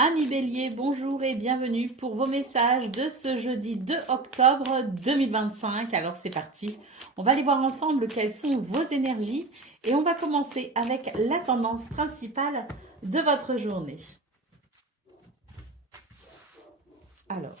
Amis Bélier, bonjour et bienvenue pour vos messages de ce jeudi 2 octobre 2025. Alors c'est parti, on va aller voir ensemble quelles sont vos énergies et on va commencer avec la tendance principale de votre journée. Alors,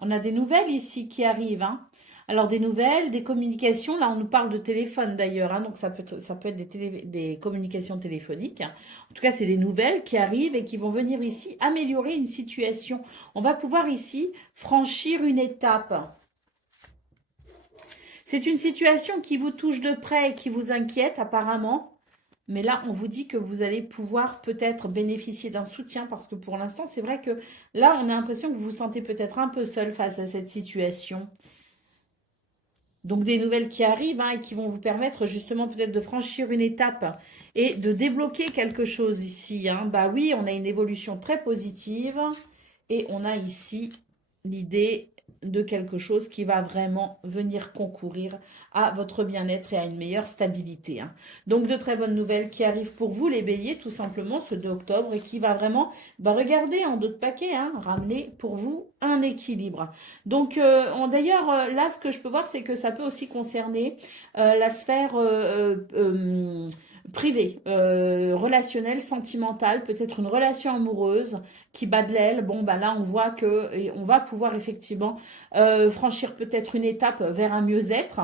on a des nouvelles ici qui arrivent, hein. Alors des nouvelles, des communications, là on nous parle de téléphone d'ailleurs, hein, donc ça peut être des communications téléphoniques. En tout cas, c'est des nouvelles qui arrivent et qui vont venir ici améliorer une situation. On va pouvoir ici franchir une étape. C'est une situation qui vous touche de près et qui vous inquiète apparemment. Mais là, on vous dit que vous allez pouvoir peut-être bénéficier d'un soutien parce que pour l'instant, c'est vrai que là, on a l'impression que vous vous sentez peut-être un peu seul face à cette situation. Donc des nouvelles qui arrivent, hein, et qui vont vous permettre justement peut-être de franchir une étape et de débloquer quelque chose ici, hein. Bah oui, on a une évolution très positive et on a ici l'idée de quelque chose qui va vraiment venir concourir à votre bien-être et à une meilleure stabilité, hein. Donc de très bonnes nouvelles qui arrivent pour vous les béliers, tout simplement ce 2 octobre, et qui va vraiment, regardez en d'autres paquets, hein, ramener pour vous un équilibre. Donc d'ailleurs, là, ce que je peux voir, c'est que ça peut aussi concerner la sphère privée, relationnelle, sentimentale, peut-être une relation amoureuse qui bat de l'aile. Bon, bah là, on voit que et on va pouvoir effectivement franchir peut-être une étape vers un mieux-être.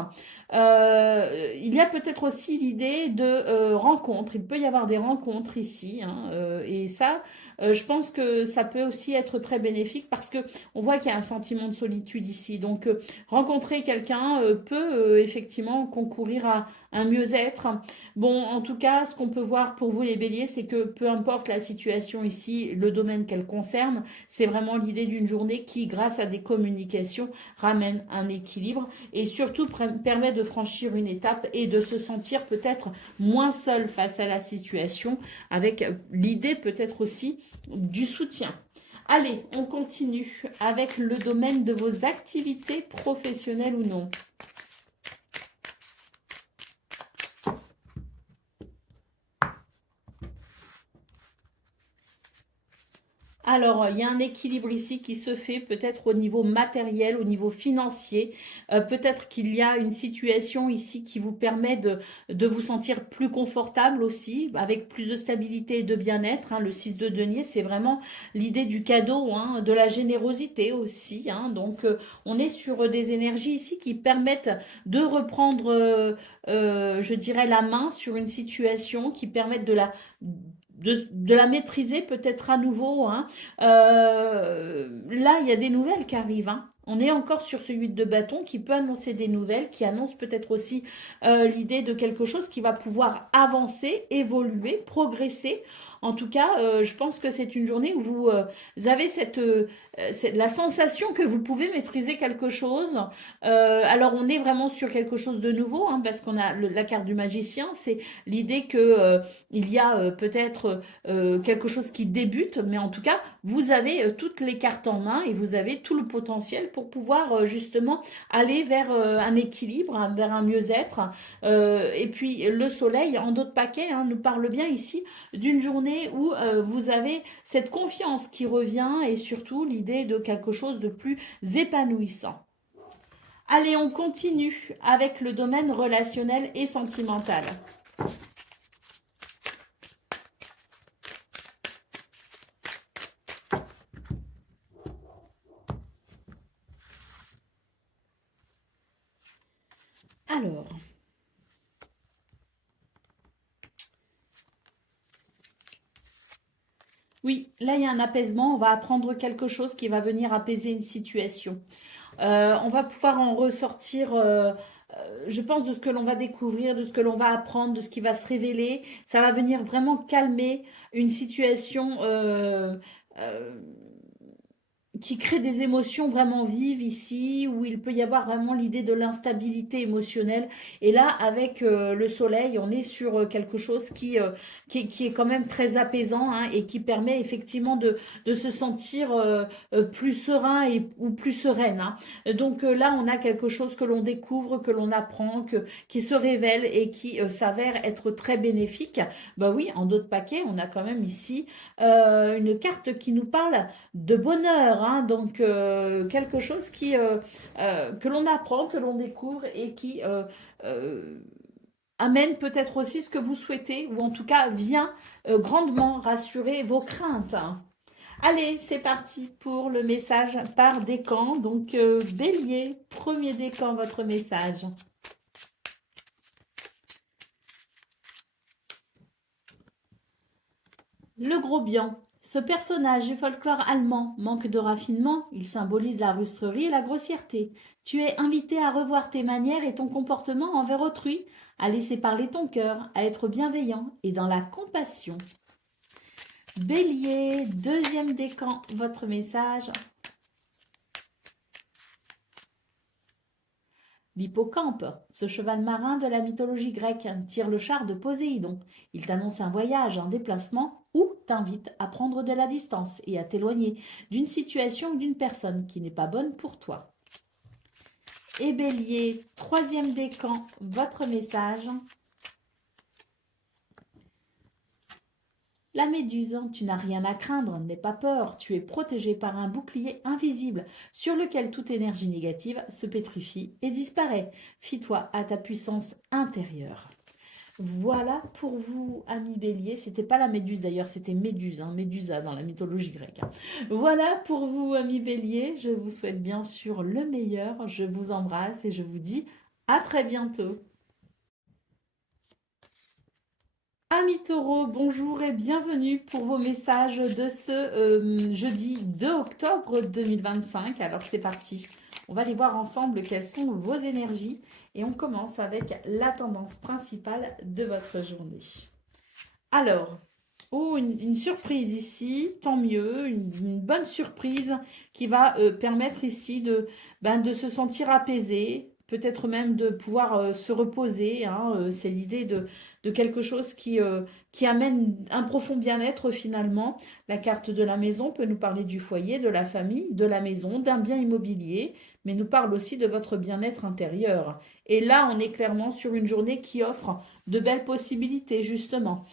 Il y a peut-être aussi l'idée de rencontres. Il peut y avoir des rencontres ici, hein, et ça, je pense que ça peut aussi être très bénéfique parce que on voit qu'il y a un sentiment de solitude ici. Donc, rencontrer quelqu'un peut effectivement concourir à un mieux-être. Bon, en tout cas, ce qu'on peut voir pour vous les béliers, c'est que peu importe la situation ici, le domaine qu'elle concerne, c'est vraiment l'idée d'une journée qui, grâce à des communications, ramène un équilibre et surtout permet de franchir une étape et de se sentir peut-être moins seul face à la situation, avec l'idée peut-être aussi du soutien. Allez, on continue avec le domaine de vos activités professionnelles ou non. Alors, il y a un équilibre ici qui se fait peut-être au niveau matériel, au niveau financier. Peut-être qu'il y a une situation ici qui vous permet de vous sentir plus confortable aussi, avec plus de stabilité et de bien-être, hein. Le 6 de denier, c'est vraiment l'idée du cadeau, hein, de la générosité aussi, hein. Donc, on est sur des énergies ici qui permettent de reprendre, je dirais, la main sur une situation, qui permettent de la maîtriser peut-être à nouveau, hein. Là, il y a des nouvelles qui arrivent, hein. On est encore sur ce 8 de bâton qui peut annoncer des nouvelles, qui annonce peut-être aussi l'idée de quelque chose qui va pouvoir avancer, évoluer, progresser. En tout cas, je pense que c'est une journée où vous avez la sensation que vous pouvez maîtriser quelque chose. Alors, on est vraiment sur quelque chose de nouveau, hein, parce qu'on a la carte du magicien, c'est l'idée que il y a peut-être quelque chose qui débute, mais en tout cas, vous avez toutes les cartes en main et vous avez tout le potentiel pour pouvoir justement aller vers un équilibre, hein, vers un mieux-être. Et puis le soleil, en d'autres paquets, hein, nous parle bien ici d'une journée où vous avez cette confiance qui revient et surtout l'idée de quelque chose de plus épanouissant. Allez, on continue avec le domaine relationnel et sentimental. Alors, oui, là il y a un apaisement, on va apprendre quelque chose qui va venir apaiser une situation. On va pouvoir en ressortir, je pense, de ce que l'on va découvrir, de ce que l'on va apprendre, de ce qui va se révéler. Ça va venir vraiment calmer une situation euh, qui crée des émotions vraiment vives ici, où il peut y avoir vraiment l'idée de l'instabilité émotionnelle. Et là, avec le soleil, on est sur quelque chose qui est quand même très apaisant, hein, et qui permet effectivement de se sentir plus serein ou plus sereine, hein. Donc là, on a quelque chose que l'on découvre, que l'on apprend, qui se révèle et qui s'avère être très bénéfique. Bah oui, en d'autres paquets, on a quand même ici une carte qui nous parle de bonheur, hein, donc quelque chose que l'on apprend, que l'on découvre et qui euh, amène peut-être aussi ce que vous souhaitez, ou en tout cas vient grandement rassurer vos craintes. Allez, c'est parti pour le message par décan. Donc, Bélier, premier décan, votre message. Le gros bian. Ce personnage du folklore allemand manque de raffinement, il symbolise la rustrerie et la grossièreté. Tu es invité à revoir tes manières et ton comportement envers autrui, à laisser parler ton cœur, à être bienveillant et dans la compassion. Bélier, deuxième décan, votre message. L'hippocampe, ce cheval marin de la mythologie grecque, tire le char de Poséidon. Il t'annonce un voyage, un déplacement ou t'invite à prendre de la distance et à t'éloigner d'une situation ou d'une personne qui n'est pas bonne pour toi. Et Bélier, troisième décan, votre message. La méduse, tu n'as rien à craindre, n'aie pas peur, tu es protégé par un bouclier invisible sur lequel toute énergie négative se pétrifie et disparaît. Fie-toi à ta puissance intérieure. Voilà pour vous, amis bélier. C'était pas la méduse d'ailleurs, c'était Méduse, hein, Médusa dans la mythologie grecque. Voilà pour vous, amis bélier. Je vous souhaite bien sûr le meilleur. Je vous embrasse et je vous dis à très bientôt. Amis taureaux, bonjour et bienvenue pour vos messages de ce jeudi 2 octobre 2025. Alors c'est parti, on va aller voir ensemble quelles sont vos énergies et on commence avec la tendance principale de votre journée. Alors, oh, une surprise ici, tant mieux, une bonne surprise qui va permettre ici de se sentir apaisé, peut-être même de pouvoir se reposer, hein, c'est l'idée de quelque chose qui amène un profond bien-être finalement. La carte de la maison peut nous parler du foyer, de la famille, de la maison, d'un bien immobilier, mais nous parle aussi de votre bien-être intérieur. Et là, on est clairement sur une journée qui offre de belles possibilités justement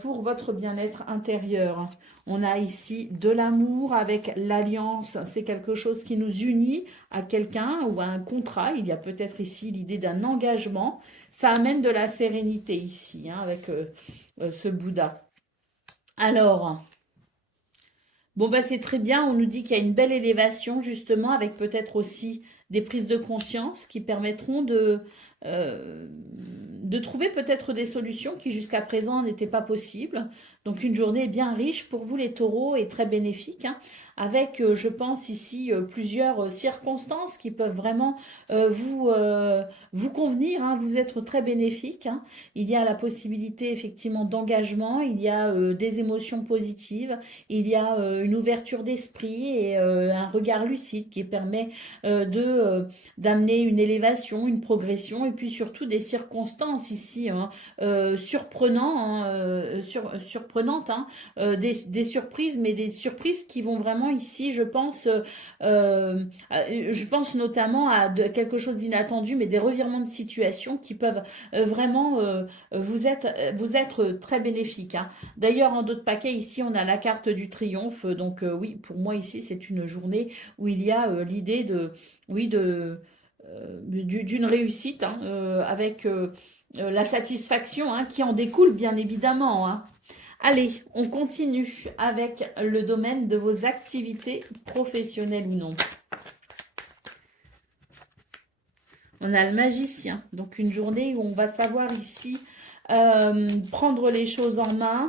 pour votre bien-être intérieur. On a ici de l'amour avec l'alliance, c'est quelque chose qui nous unit à quelqu'un ou à un contrat. Il y a peut-être ici l'idée d'un engagement. Ça amène de la sérénité ici, hein, avec ce Bouddha. Alors, bon, bah, c'est très bien. On nous dit qu'il y a une belle élévation, justement, avec peut-être aussi des prises de conscience qui permettront de trouver peut-être des solutions qui jusqu'à présent n'étaient pas possibles. Donc, une journée bien riche pour vous, les taureaux, et très bénéfique, hein, avec, je pense, ici, plusieurs circonstances qui peuvent vraiment vous convenir, hein, vous être très bénéfique, hein. Il y a la possibilité, effectivement, d'engagement, il y a des émotions positives, il y a une ouverture d'esprit et un regard lucide qui permet d'amener une élévation, une progression et puis surtout des circonstances ici, hein, surprenantes, hein, des surprises, mais des surprises qui vont vraiment ici, je pense notamment à quelque chose d'inattendu, mais des revirements de situation qui peuvent vraiment vous être très bénéfiques, hein. D'ailleurs, en d'autres paquets, ici, on a la carte du triomphe. Donc, oui, pour moi, ici, c'est une journée où il y a l'idée d'une réussite, hein, avec la satisfaction, hein, qui en découle, bien évidemment, hein. Allez, on continue avec le domaine de vos activités professionnelles ou non. On a le magicien, donc une journée où on va savoir ici prendre les choses en main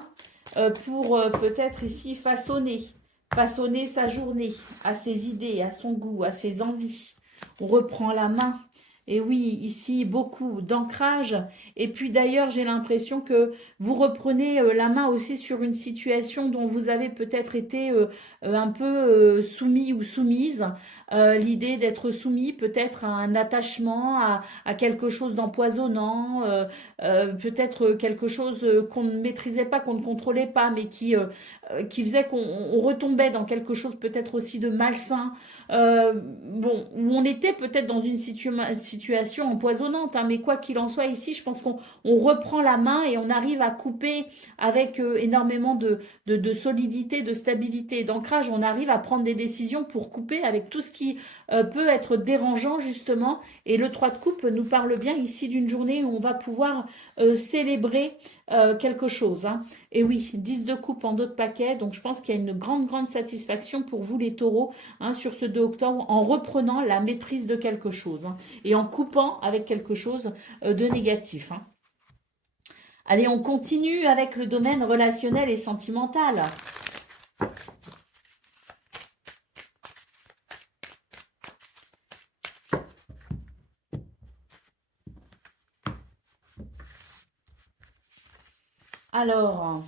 pour peut-être ici façonner sa journée à ses idées, à son goût, à ses envies. On reprend la main Et oui, ici, beaucoup d'ancrage. Et puis d'ailleurs, j'ai l'impression que vous reprenez la main aussi sur une situation dont vous avez peut-être été un peu soumis ou soumise. L'idée d'être soumis peut-être à un attachement, à quelque chose d'empoisonnant, peut-être quelque chose qu'on ne maîtrisait pas, qu'on ne contrôlait pas, mais qui faisait qu'on retombait dans quelque chose peut-être aussi de malsain. Bon, où on était peut-être dans une situation empoisonnante, hein, mais quoi qu'il en soit, ici, je pense qu'on reprend la main et on arrive à couper avec énormément de solidité, de stabilité et d'ancrage. On arrive à prendre des décisions pour couper avec tout ce qui peut être dérangeant, justement. Et le 3 de coupe nous parle bien ici d'une journée où on va pouvoir célébrer quelque chose, hein. Et oui, 10 de coupe en d'autres paquets, donc je pense qu'il y a une grande, grande satisfaction pour vous les taureaux, hein, sur ce 2 octobre en reprenant la maîtrise de quelque chose, hein, et en coupant avec quelque chose de négatif, hein. Allez, on continue avec le domaine relationnel et sentimental. Alors,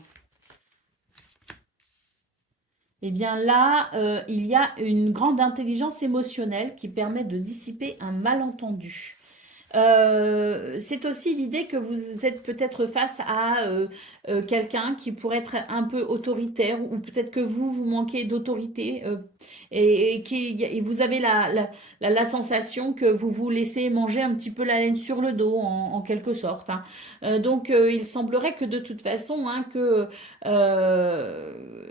eh bien là, il y a une grande intelligence émotionnelle qui permet de dissiper un malentendu. C'est aussi l'idée que vous êtes peut-être face à quelqu'un qui pourrait être un peu autoritaire, ou peut-être que vous manquez d'autorité, et vous avez la sensation que vous vous laissez manger un petit peu la laine sur le dos en quelque sorte, hein. Donc il semblerait que de toute façon, hein, que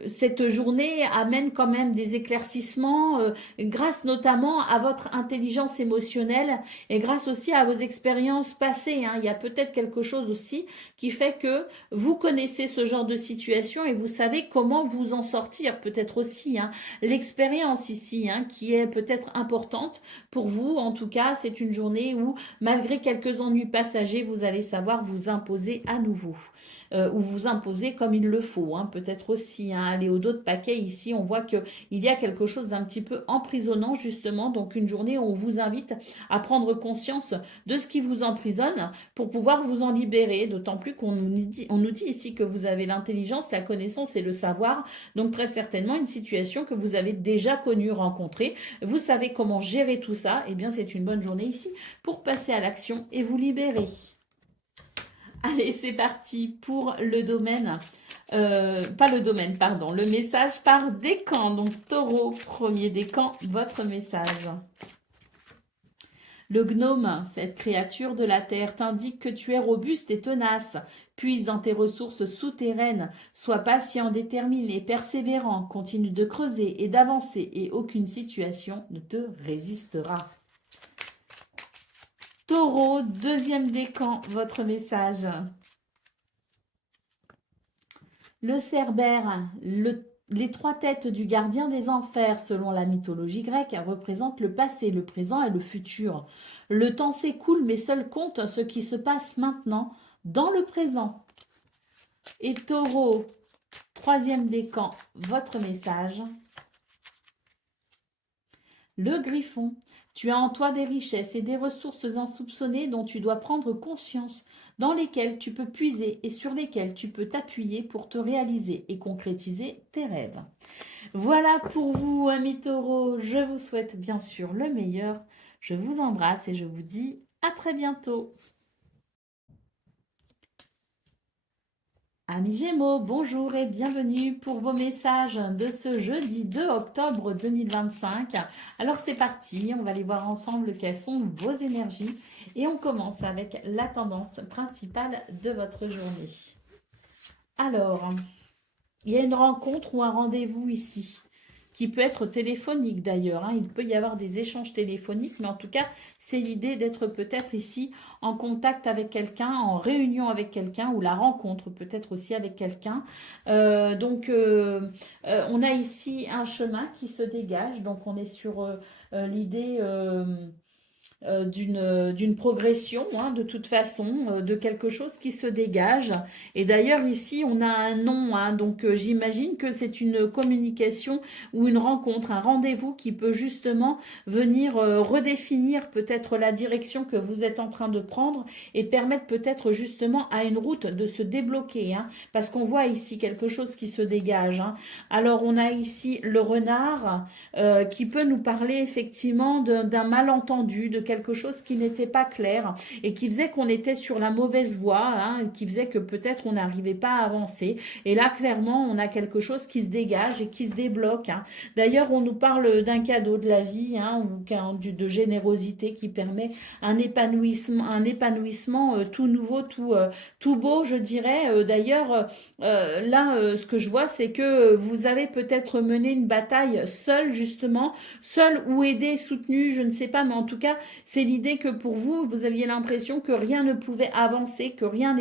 cette journée amène quand même des éclaircissements, grâce notamment à votre intelligence émotionnelle et grâce aussi à vos expériences passées, hein. Il y a peut-être quelque chose aussi qui fait que vous connaissez ce genre de situation et vous savez comment vous en sortir. Peut-être aussi, hein, l'expérience ici, hein, qui est peut-être importante pour vous. En tout cas, c'est une journée où, malgré quelques ennuis passagers, vous allez savoir vous imposer à nouveau. Ou vous imposer comme il le faut, hein, peut-être aussi, hein. Aller au dos de paquet, ici, on voit qu'il y a quelque chose d'un petit peu emprisonnant, justement. Donc, une journée où on vous invite à prendre conscience de ce qui vous emprisonne pour pouvoir vous en libérer, d'autant plus on nous dit ici que vous avez l'intelligence, la connaissance et le savoir, donc très certainement une situation que vous avez déjà connue, rencontrée, vous savez comment gérer tout ça, et bien c'est une bonne journée ici pour passer à l'action et vous libérer. Allez, c'est parti pour le domaine, pas le domaine, pardon, le message par décan. Donc taureau, premier décan, votre message. Le gnome, cette créature de la terre, t'indique que tu es robuste et tenace. Puise dans tes ressources souterraines. Sois patient, déterminé, persévérant. Continue de creuser et d'avancer et aucune situation ne te résistera. Taureau, deuxième décan, votre message. Le cerbère, les 3 têtes du gardien des enfers, selon la mythologie grecque, représentent le passé, le présent et le futur. Le temps s'écoule, mais seul compte ce qui se passe maintenant, dans le présent. Et taureau, troisième décan, votre message. Le griffon, tu as en toi des richesses et des ressources insoupçonnées dont tu dois prendre conscience, dans lesquelles tu peux puiser et sur lesquelles tu peux t'appuyer pour te réaliser et concrétiser tes rêves. Voilà pour vous, amis taureaux. Je vous souhaite bien sûr le meilleur. Je vous embrasse et je vous dis à très bientôt. Amis Gémeaux, bonjour et bienvenue pour vos messages de ce jeudi 2 octobre 2025. Alors c'est parti, on va aller voir ensemble quelles sont vos énergies et on commence avec la tendance principale de votre journée. Alors, il y a une rencontre ou un rendez-vous ici, qui peut être téléphonique d'ailleurs, hein. Il peut y avoir des échanges téléphoniques, mais en tout cas, c'est l'idée d'être peut-être ici en contact avec quelqu'un, en réunion avec quelqu'un, ou la rencontre peut-être aussi avec quelqu'un. On a ici un chemin qui se dégage, donc on est sur l'idée d'une progression, hein, de toute façon, de quelque chose qui se dégage. Et d'ailleurs, ici, on a un nom, hein, donc j'imagine que c'est une communication ou une rencontre, un rendez-vous qui peut justement venir redéfinir peut-être la direction que vous êtes en train de prendre et permettre peut-être justement à une route de se débloquer, hein, parce qu'on voit ici quelque chose qui se dégage, hein. Alors, on a ici le renard qui peut nous parler effectivement d'un malentendu, de quelque chose qui n'était pas clair et qui faisait qu'on était sur la mauvaise voie, hein, qui faisait que peut-être on n'arrivait pas à avancer. Et là, clairement, on a quelque chose qui se dégage et qui se débloque, hein. D'ailleurs, on nous parle d'un cadeau de la vie, hein, ou de générosité qui permet un épanouissement tout nouveau, tout beau, je dirais. D'ailleurs, là, ce que je vois, c'est que vous avez peut-être mené une bataille seul, justement, seul ou aidé, soutenu, je ne sais pas, mais en tout cas, c'est l'idée que pour vous, vous aviez l'impression que rien ne pouvait avancer, que rien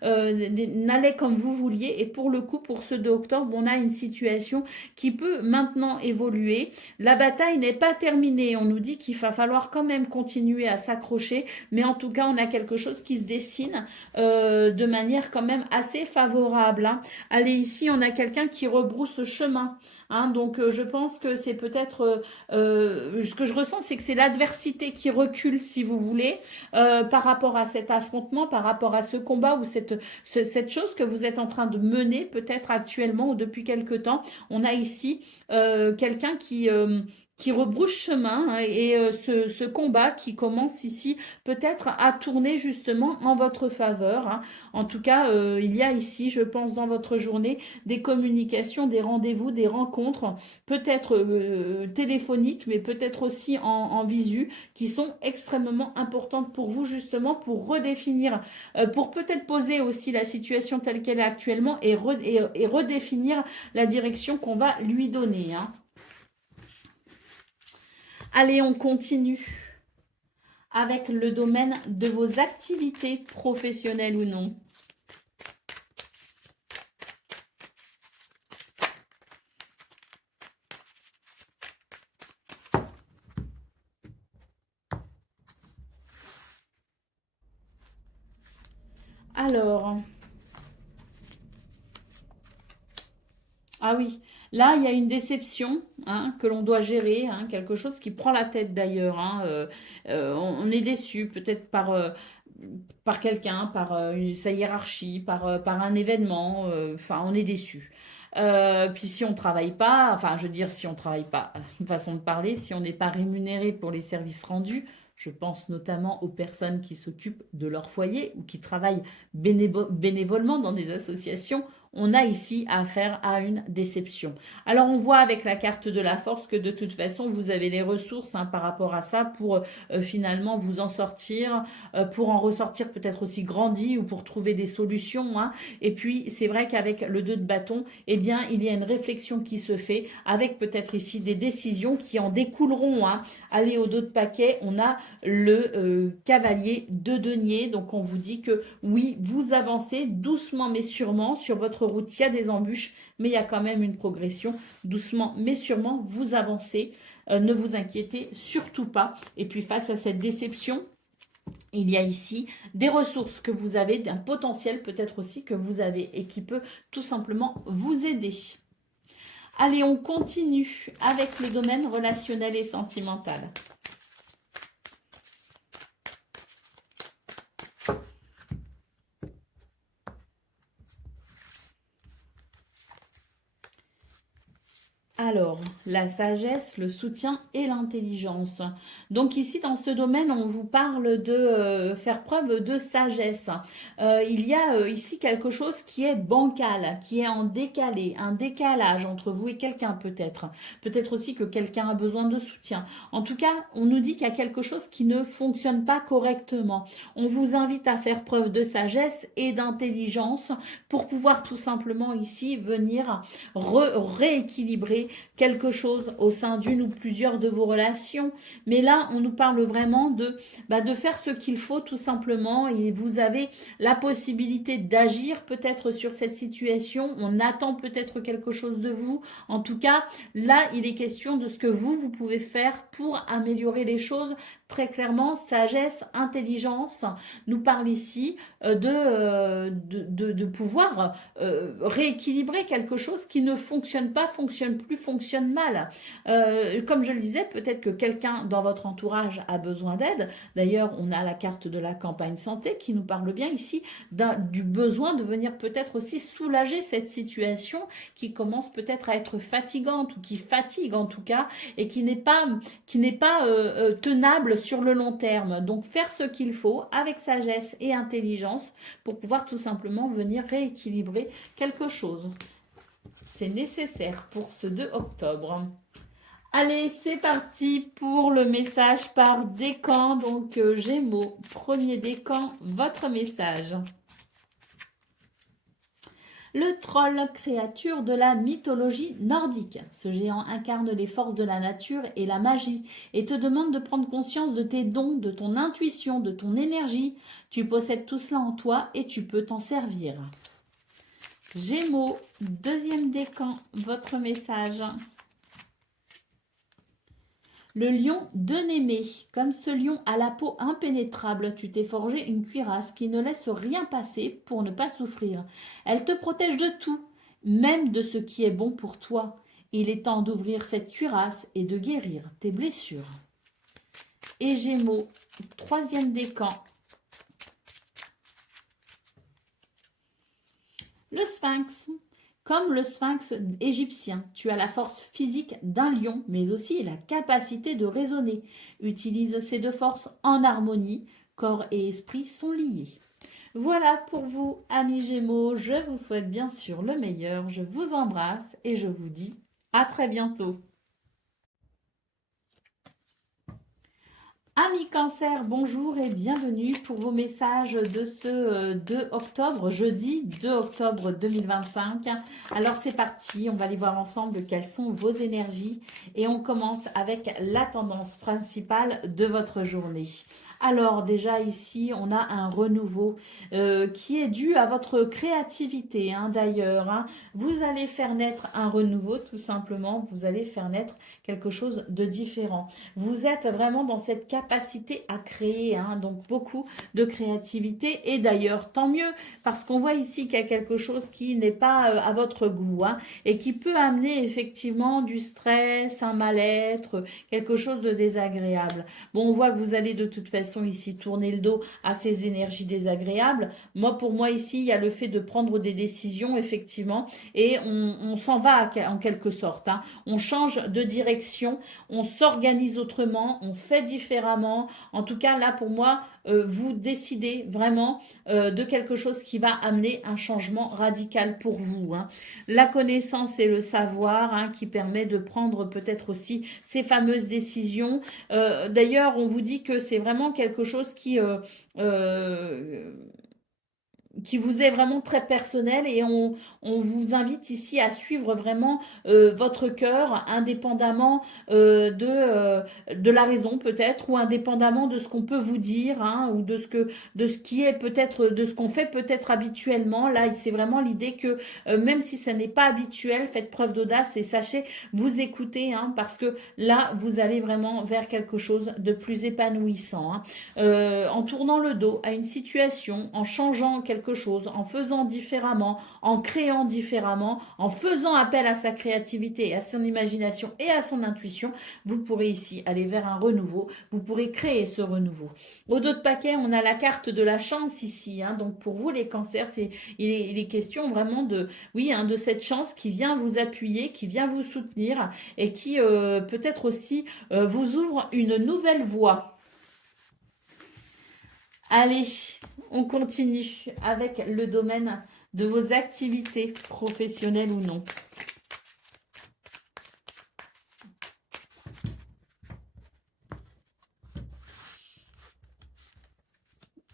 n'allait comme vous vouliez. Et pour le coup, pour ce 2 octobre, on a une situation qui peut maintenant évoluer. La bataille n'est pas terminée. On nous dit qu'il va falloir quand même continuer à s'accrocher, mais en tout cas, on a quelque chose qui se dessine de manière quand même assez favorable, hein. Allez, ici, on a quelqu'un qui rebrousse chemin, hein. Donc, je pense que c'est peut-être ce que je ressens, c'est que c'est l'adversité qui recule, si vous voulez, par rapport à cet affrontement, par rapport à ce combat ou cette chose que vous êtes en train de mener peut-être actuellement ou depuis quelque temps. On a ici quelqu'un qui rebrousse chemin, hein, et ce combat qui commence ici peut-être à tourner justement en votre faveur, hein. En tout cas, il y a ici, je pense, dans votre journée, des communications, des rendez-vous, des rencontres, peut-être téléphoniques, mais peut-être aussi en visu, qui sont extrêmement importantes pour vous, justement, pour redéfinir, pour peut-être poser aussi la situation telle qu'elle est actuellement et redéfinir la direction qu'on va lui donner, hein. Allez, on continue avec le domaine de vos activités professionnelles ou non. Alors, ah oui, là, il y a une déception, hein, que l'on doit gérer, hein, quelque chose qui prend la tête d'ailleurs, hein. On est déçu peut-être par quelqu'un, par sa hiérarchie, par un événement. Enfin, on est déçu. Puis si on travaille pas, enfin, je veux dire, si on travaille pas, une façon de parler, si on n'est pas rémunéré pour les services rendus, je pense notamment aux personnes qui s'occupent de leur foyer ou qui travaillent bénévolement dans des associations, on a ici affaire à une déception. Alors on voit avec la carte de la force que de toute façon vous avez les ressources, hein, par rapport à ça pour finalement vous en sortir, pour en ressortir peut-être aussi grandi ou pour trouver des solutions, hein. Et puis c'est vrai qu'avec le 2 de bâton, eh bien il y a une réflexion qui se fait avec peut-être ici des décisions qui en découleront, hein. Allez, au 2 de paquet, on a le cavalier de denier. Donc on vous dit que oui, vous avancez doucement mais sûrement sur votre route. Il y a des embûches, mais il y a quand même une progression. Doucement mais sûrement, vous avancez. Ne vous inquiétez surtout pas. Et puis face à cette déception, il y a ici des ressources que vous avez, d'un potentiel peut-être aussi que vous avez et qui peut tout simplement vous aider. Allez, on continue avec le domaine relationnel et sentimental. Alors, la sagesse, le soutien et l'intelligence. Donc ici, dans ce domaine, on vous parle de faire preuve de sagesse. Il y a ici quelque chose qui est bancal, qui est en décalé, un décalage entre vous et quelqu'un peut-être. Peut-être aussi que quelqu'un a besoin de soutien. En tout cas, on nous dit qu'il y a quelque chose qui ne fonctionne pas correctement. On vous invite à faire preuve de sagesse et d'intelligence pour pouvoir tout simplement ici venir rééquilibrer quelque chose au sein d'une ou plusieurs de vos relations. Mais là, on nous parle vraiment de faire ce qu'il faut tout simplement et vous avez la possibilité d'agir peut-être sur cette situation. On attend peut-être quelque chose de vous. En tout cas, là, il est question de ce que vous pouvez faire pour améliorer les choses très clairement, sagesse, intelligence, nous parle ici de pouvoir rééquilibrer quelque chose qui ne fonctionne pas, fonctionne plus, fonctionne mal. Comme je le disais, peut-être que quelqu'un dans votre entourage a besoin d'aide. D'ailleurs, on a la carte de la campagne santé qui nous parle bien ici du besoin de venir peut-être aussi soulager cette situation qui commence peut-être à être fatigante ou qui fatigue en tout cas et qui n'est pas tenable sur le long terme. Donc faire ce qu'il faut avec sagesse et intelligence pour pouvoir tout simplement venir rééquilibrer quelque chose. C'est nécessaire pour ce 2 octobre. Allez, c'est parti pour le message par décan. Donc Gémeaux, premier décan, votre message. Le troll, créature de la mythologie nordique. Ce géant incarne les forces de la nature et la magie et te demande de prendre conscience de tes dons, de ton intuition, de ton énergie. Tu possèdes tout cela en toi et tu peux t'en servir. Gémeaux, deuxième décan, votre message. Le lion de Némée. Comme ce lion à la peau impénétrable, tu t'es forgé une cuirasse qui ne laisse rien passer pour ne pas souffrir. Elle te protège de tout, même de ce qui est bon pour toi. Il est temps d'ouvrir cette cuirasse et de guérir tes blessures. Et Gémeaux, troisième décan. Le Sphinx. Comme le sphinx égyptien, tu as la force physique d'un lion, mais aussi la capacité de raisonner. Utilise ces deux forces en harmonie. Corps et esprit sont liés. Voilà pour vous, amis Gémeaux. Je vous souhaite bien sûr le meilleur. Je vous embrasse et je vous dis à très bientôt. Amis Cancer, bonjour et bienvenue pour vos messages de ce 2 octobre, jeudi 2 octobre 2025. Alors c'est parti, on va aller voir ensemble quelles sont vos énergies et on commence avec la tendance principale de votre journée. Alors déjà ici, on a un renouveau qui est dû à votre créativité d'ailleurs. Vous allez faire naître un renouveau tout simplement, vous allez faire naître quelque chose de différent. Vous êtes vraiment dans cette capacité à créer, donc beaucoup de créativité et d'ailleurs tant mieux parce qu'on voit ici qu'il y a quelque chose qui n'est pas à votre goût et qui peut amener effectivement du stress, un mal-être, quelque chose de désagréable. Bon, on voit que vous allez de toute façon ici tourner le dos à ces énergies désagréables. Pour moi ici, il y a le fait de prendre des décisions effectivement et on s'en va en quelque sorte. On change de direction, on s'organise autrement, on fait différemment. En tout cas, là, pour moi, vous décidez vraiment de quelque chose qui va amener un changement radical pour vous. La connaissance et le savoir qui permet de prendre peut-être aussi ces fameuses décisions. D'ailleurs, on vous dit que c'est vraiment quelque chose qui vous est vraiment très personnel et on vous invite ici à suivre vraiment votre cœur indépendamment de la raison peut-être ou indépendamment de ce qu'on peut vous dire ou de ce qui est peut-être de ce qu'on fait peut-être habituellement. Là, c'est vraiment l'idée que même si ça n'est pas habituel, faites preuve d'audace et sachez vous écouter parce que là, vous allez vraiment vers quelque chose de plus épanouissant. En tournant le dos à une situation, en changeant quelque chose, en faisant différemment, en créant différemment, en faisant appel à sa créativité, à son imagination et à son intuition, vous pourrez ici aller vers un renouveau, vous pourrez créer ce renouveau. Au dos de paquet, on a la carte de la chance ici, donc pour vous les cancers, il est question vraiment de cette chance qui vient vous appuyer, qui vient vous soutenir et qui peut-être aussi vous ouvre une nouvelle voie. Allez, on continue avec le domaine de vos activités professionnelles ou non.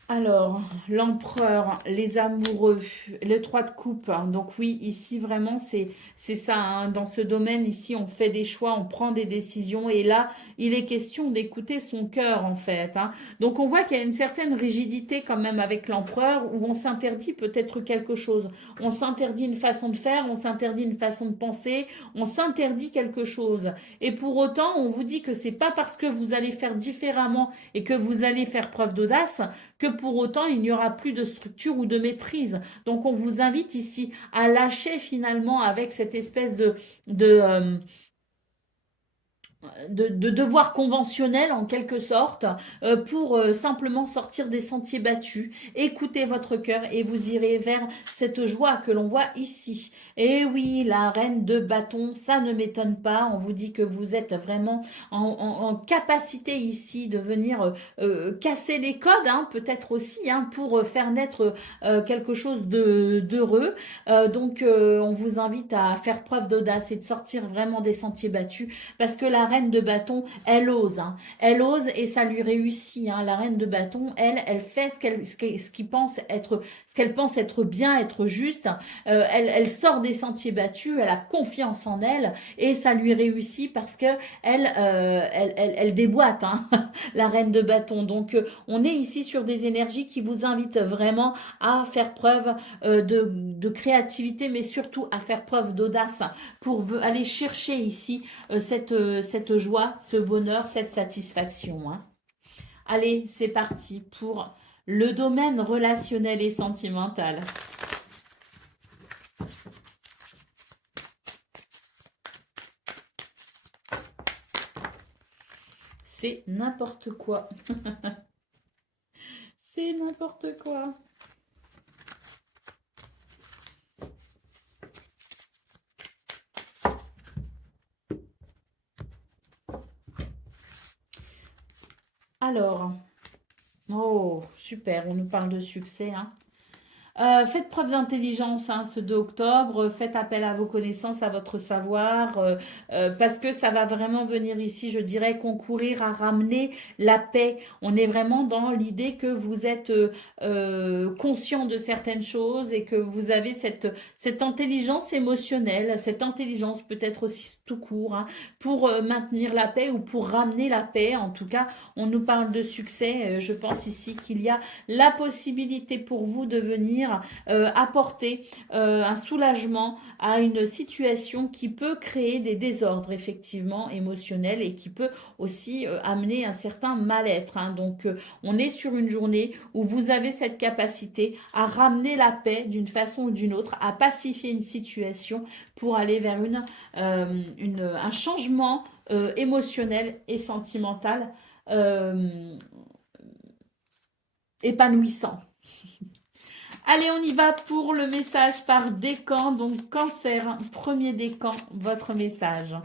Alors, l'empereur, les amoureux, le 3 de coupe. Hein. Donc oui, ici vraiment, c'est ça. Hein. Dans ce domaine, ici, on fait des choix, on prend des décisions. Et là, il est question d'écouter son cœur, en fait. Hein. Donc on voit qu'il y a une certaine rigidité quand même avec l'empereur, où on s'interdit peut-être quelque chose. On s'interdit une façon de faire, on s'interdit une façon de penser, on s'interdit quelque chose. Et pour autant, on vous dit que c'est pas parce que vous allez faire différemment et que vous allez faire preuve d'audace que pour autant il n'y aura plus de structure ou de maîtrise. Donc on vous invite ici à lâcher finalement avec cette espèce de, euh, de devoirs conventionnels en quelque sorte pour simplement sortir des sentiers battus. Écoutez votre cœur et vous irez vers cette joie que l'on voit ici. Et oui, la reine de bâton, ça ne m'étonne pas. On vous dit que vous êtes vraiment en capacité ici de venir casser les codes, hein, peut-être aussi, hein, pour faire naître quelque chose d'heureux. On vous invite à faire preuve d'audace et de sortir vraiment des sentiers battus parce que la reine de bâton, elle ose. Hein. Elle ose et ça lui réussit. Hein. La reine de bâton, elle fait ce qu'elle pense être bien, être juste. Elle sort des sentiers battus, elle a confiance en elle et ça lui réussit parce que elle déboîte, hein, la reine de bâton. On est ici sur des énergies qui vous invitent vraiment à faire preuve de créativité, mais surtout à faire preuve d'audace pour aller chercher ici cette joie, ce bonheur, cette satisfaction. Hein. Allez, c'est parti pour le domaine relationnel et sentimental. C'est n'importe quoi. C'est n'importe quoi. Alors, oh, super, on nous parle de succès. Hein. Faites preuve d'intelligence hein, ce 2 octobre, faites appel à vos connaissances, à votre savoir, parce que ça va vraiment venir ici, je dirais, concourir à ramener la paix. On est vraiment dans l'idée que vous êtes conscient de certaines choses et que vous avez cette intelligence émotionnelle, cette intelligence peut-être aussi tout court, hein, pour maintenir la paix ou pour ramener la paix. En tout cas, on nous parle de succès. Je pense ici qu'il y a la possibilité pour vous de venir apporter un soulagement à une situation qui peut créer des désordres effectivement émotionnels et qui peut aussi amener un certain mal-être. Hein. On est sur une journée où vous avez cette capacité à ramener la paix d'une façon ou d'une autre, à pacifier une situation pour aller vers un changement émotionnel et sentimental épanouissant. Allez, on y va pour le message par décan. Donc, cancer, premier décan, votre message.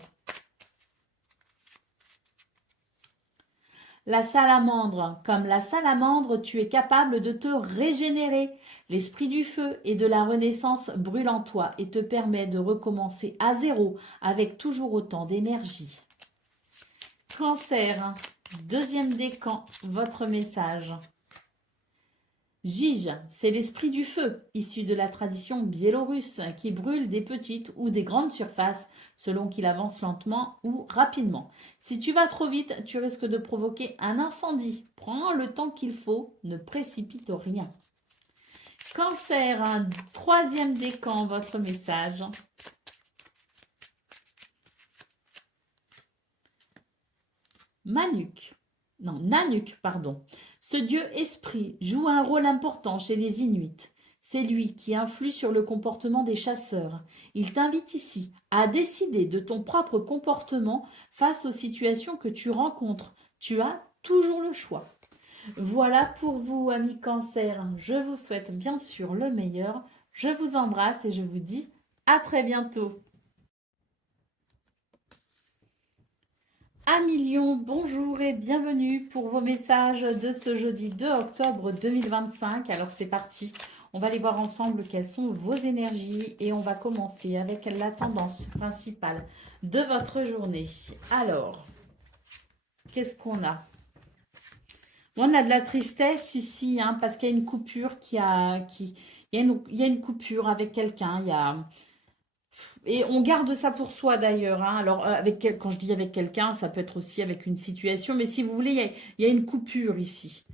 La salamandre. Comme la salamandre, tu es capable de te régénérer. L'esprit du feu et de la renaissance brûle en toi et te permet de recommencer à zéro avec toujours autant d'énergie. Cancer, deuxième décan, votre message. Jige, c'est l'esprit du feu, issu de la tradition biélorusse, qui brûle des petites ou des grandes surfaces, selon qu'il avance lentement ou rapidement. Si tu vas trop vite, tu risques de provoquer un incendie. Prends le temps qu'il faut, ne précipite rien. Cancer, un troisième décan, votre message. Nanuk, pardon. Ce dieu esprit joue un rôle important chez les Inuits. C'est lui qui influe sur le comportement des chasseurs. Il t'invite ici à décider de ton propre comportement face aux situations que tu rencontres. Tu as toujours le choix. Voilà pour vous, amis Cancer. Je vous souhaite bien sûr le meilleur. Je vous embrasse et je vous dis à très bientôt. Million, bonjour et bienvenue pour vos messages de ce jeudi 2 octobre 2025. Alors c'est parti, on va aller voir ensemble quelles sont vos énergies et on va commencer avec la tendance principale de votre journée. Alors, qu'est-ce qu'on a? On a de la tristesse ici, hein, parce qu'il y a une coupure il y a une coupure avec quelqu'un. Et on garde ça pour soi d'ailleurs, hein. Alors, quand je dis avec quelqu'un, ça peut être aussi avec une situation, mais si vous voulez, il y a une coupure ici.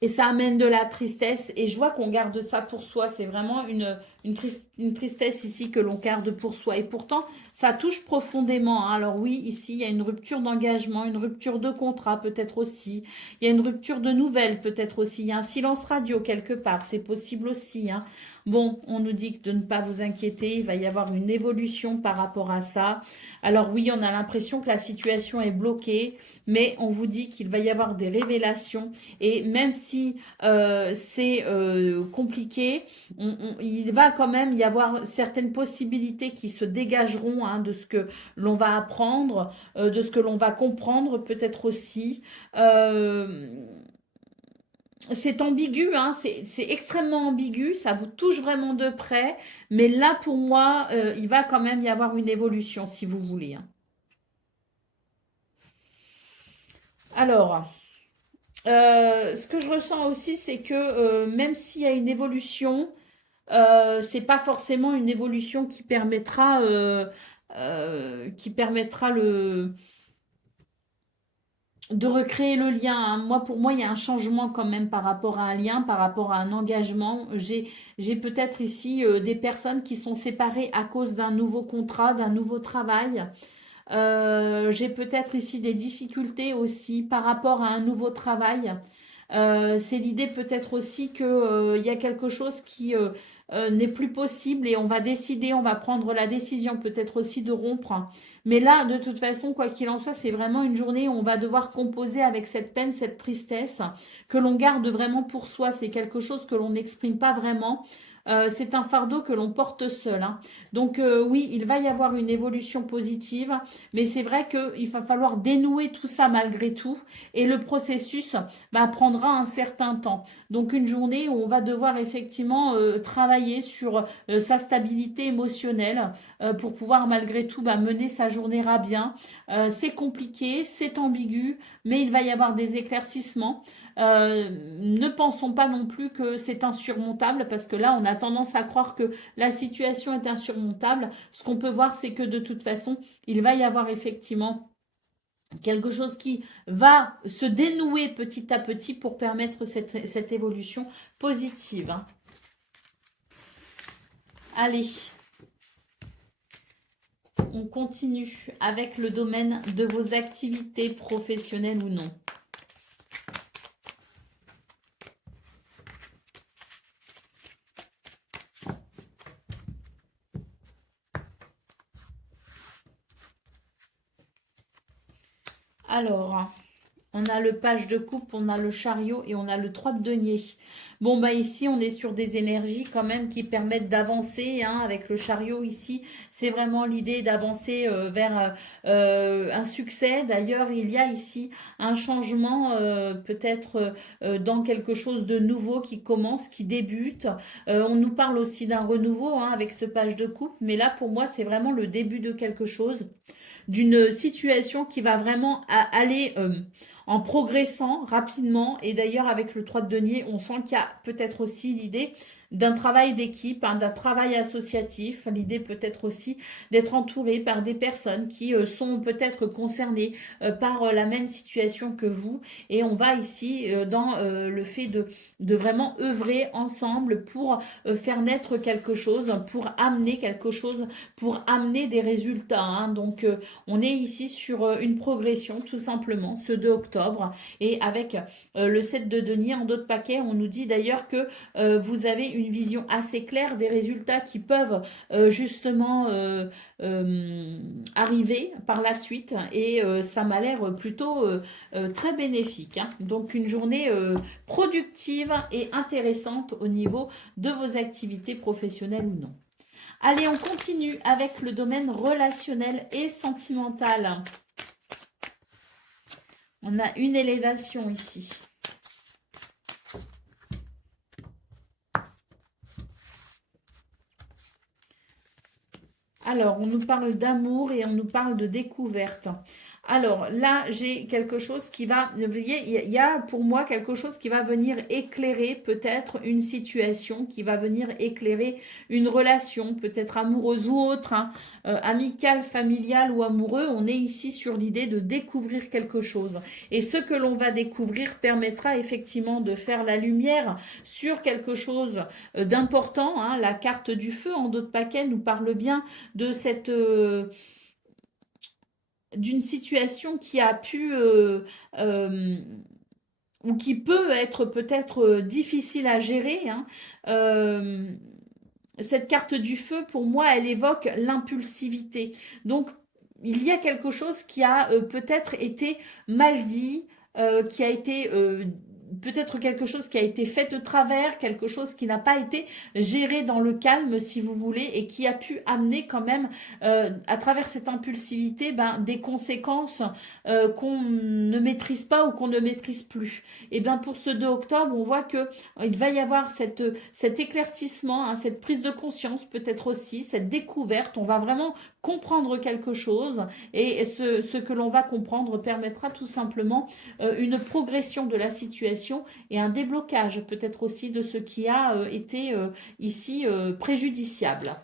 Et ça amène de la tristesse. Et je vois qu'on garde ça pour soi. C'est vraiment une tristesse ici que l'on garde pour soi. Et pourtant, ça touche profondément, hein. Alors oui, ici, il y a une rupture d'engagement, une rupture de contrat peut-être aussi. Il y a une rupture de nouvelles peut-être aussi. Il y a un silence radio quelque part. C'est possible aussi, hein. Bon, on nous dit de ne pas vous inquiéter. Il va y avoir une évolution par rapport à ça. Alors oui, on a l'impression que la situation est bloquée, mais on vous dit qu'il va y avoir des révélations et même si c'est compliqué, il va quand même y avoir certaines possibilités qui se dégageront, hein, de ce que l'on va apprendre, de ce que l'on va comprendre peut-être aussi. Euh, c'est ambigu, hein, c'est extrêmement ambigu, ça vous touche vraiment de près, mais là pour moi, il va quand même y avoir une évolution si vous voulez, hein. Alors, ce que je ressens aussi, c'est que même s'il y a une évolution, c'est pas forcément une évolution qui permettra de recréer le lien, hein. Moi, pour moi, il y a un changement quand même par rapport à un lien, par rapport à un engagement. J'ai peut-être ici des personnes qui sont séparées à cause d'un nouveau contrat, d'un nouveau travail. J'ai peut-être ici des difficultés aussi par rapport à un nouveau travail. C'est l'idée peut-être aussi que, il y a quelque chose qui n'est plus possible et on va décider, on va prendre la décision peut-être aussi de rompre. Mais là, de toute façon, quoi qu'il en soit, c'est vraiment une journée où on va devoir composer avec cette peine, cette tristesse que l'on garde vraiment pour soi. C'est quelque chose que l'on n'exprime pas vraiment. C'est un fardeau que l'on porte seul, hein. Donc oui, il va y avoir une évolution positive, mais c'est vrai qu'il va falloir dénouer tout ça malgré tout. Et le processus prendra un certain temps. Donc une journée où on va devoir effectivement travailler sur sa stabilité émotionnelle pour pouvoir malgré tout mener sa journée à bien. C'est compliqué, c'est ambigu, mais il va y avoir des éclaircissements. Ne pensons pas non plus que c'est insurmontable parce que là on a tendance à croire que la situation est insurmontable. Ce qu'on peut voir c'est que de toute façon il va y avoir effectivement quelque chose qui va se dénouer petit à petit pour permettre cette évolution positive, hein. Allez, on continue avec le domaine de vos activités professionnelles ou non. Alors, on a le page de coupe, on a le chariot et on a le 3 de denier. Bon, ici, on est sur des énergies quand même qui permettent d'avancer, hein, avec le chariot ici. C'est vraiment l'idée d'avancer vers un succès. D'ailleurs, il y a ici un changement peut-être dans quelque chose de nouveau qui commence, qui débute. On nous parle aussi d'un renouveau, hein, avec ce page de coupe. Mais là, pour moi, c'est vraiment le début de quelque chose, d'une situation qui va vraiment aller en progressant rapidement. Et d'ailleurs, avec le 3 de denier, on sent qu'il y a peut-être aussi l'idée d'un travail d'équipe, hein, d'un travail associatif. L'idée peut-être aussi d'être entouré par des personnes qui sont peut-être concernées par la même situation que vous. Et on va ici dans le fait de vraiment œuvrer ensemble pour faire naître quelque chose, pour amener quelque chose, pour amener des résultats, hein. Donc, on est ici sur une progression, tout simplement, ce 2 octobre. Et avec le 7 de denier en d'autres paquets, on nous dit d'ailleurs que vous avez une vision assez claire des résultats qui peuvent justement arriver par la suite. Et ça m'a l'air plutôt très bénéfique, hein. Donc une journée productive et intéressante au niveau de vos activités professionnelles ou non. Allez, on continue avec le domaine relationnel et sentimental. On a une élévation ici. Alors, on nous parle d'amour et on nous parle de découverte. Alors là, j'ai quelque chose qui va, vous voyez, il y a pour moi quelque chose qui va venir éclairer peut-être une situation, qui va venir éclairer une relation, peut-être amoureuse ou autre, hein, amicale, familiale ou amoureux. On est ici sur l'idée de découvrir quelque chose. Et ce que l'on va découvrir permettra effectivement de faire la lumière sur quelque chose d'important, hein. La carte du feu en dos de paquet nous parle bien de cette d'une situation qui a pu euh, ou qui peut être peut-être difficile à gérer, hein. Euh, cette carte du feu, pour moi, elle évoque l'impulsivité. Donc, il y a quelque chose qui a peut-être été mal dit, qui a été peut-être quelque chose qui a été fait de travers, quelque chose qui n'a pas été géré dans le calme, si vous voulez, et qui a pu amener quand même, à travers cette impulsivité, ben, des conséquences qu'on ne maîtrise pas ou qu'on ne maîtrise plus. Et bien pour ce 2 octobre, on voit que il va y avoir cet éclaircissement, hein, cette prise de conscience peut-être aussi, cette découverte. On va vraiment comprendre quelque chose et ce que l'on va comprendre permettra tout simplement une progression de la situation et un déblocage peut-être aussi de ce qui a été ici préjudiciable.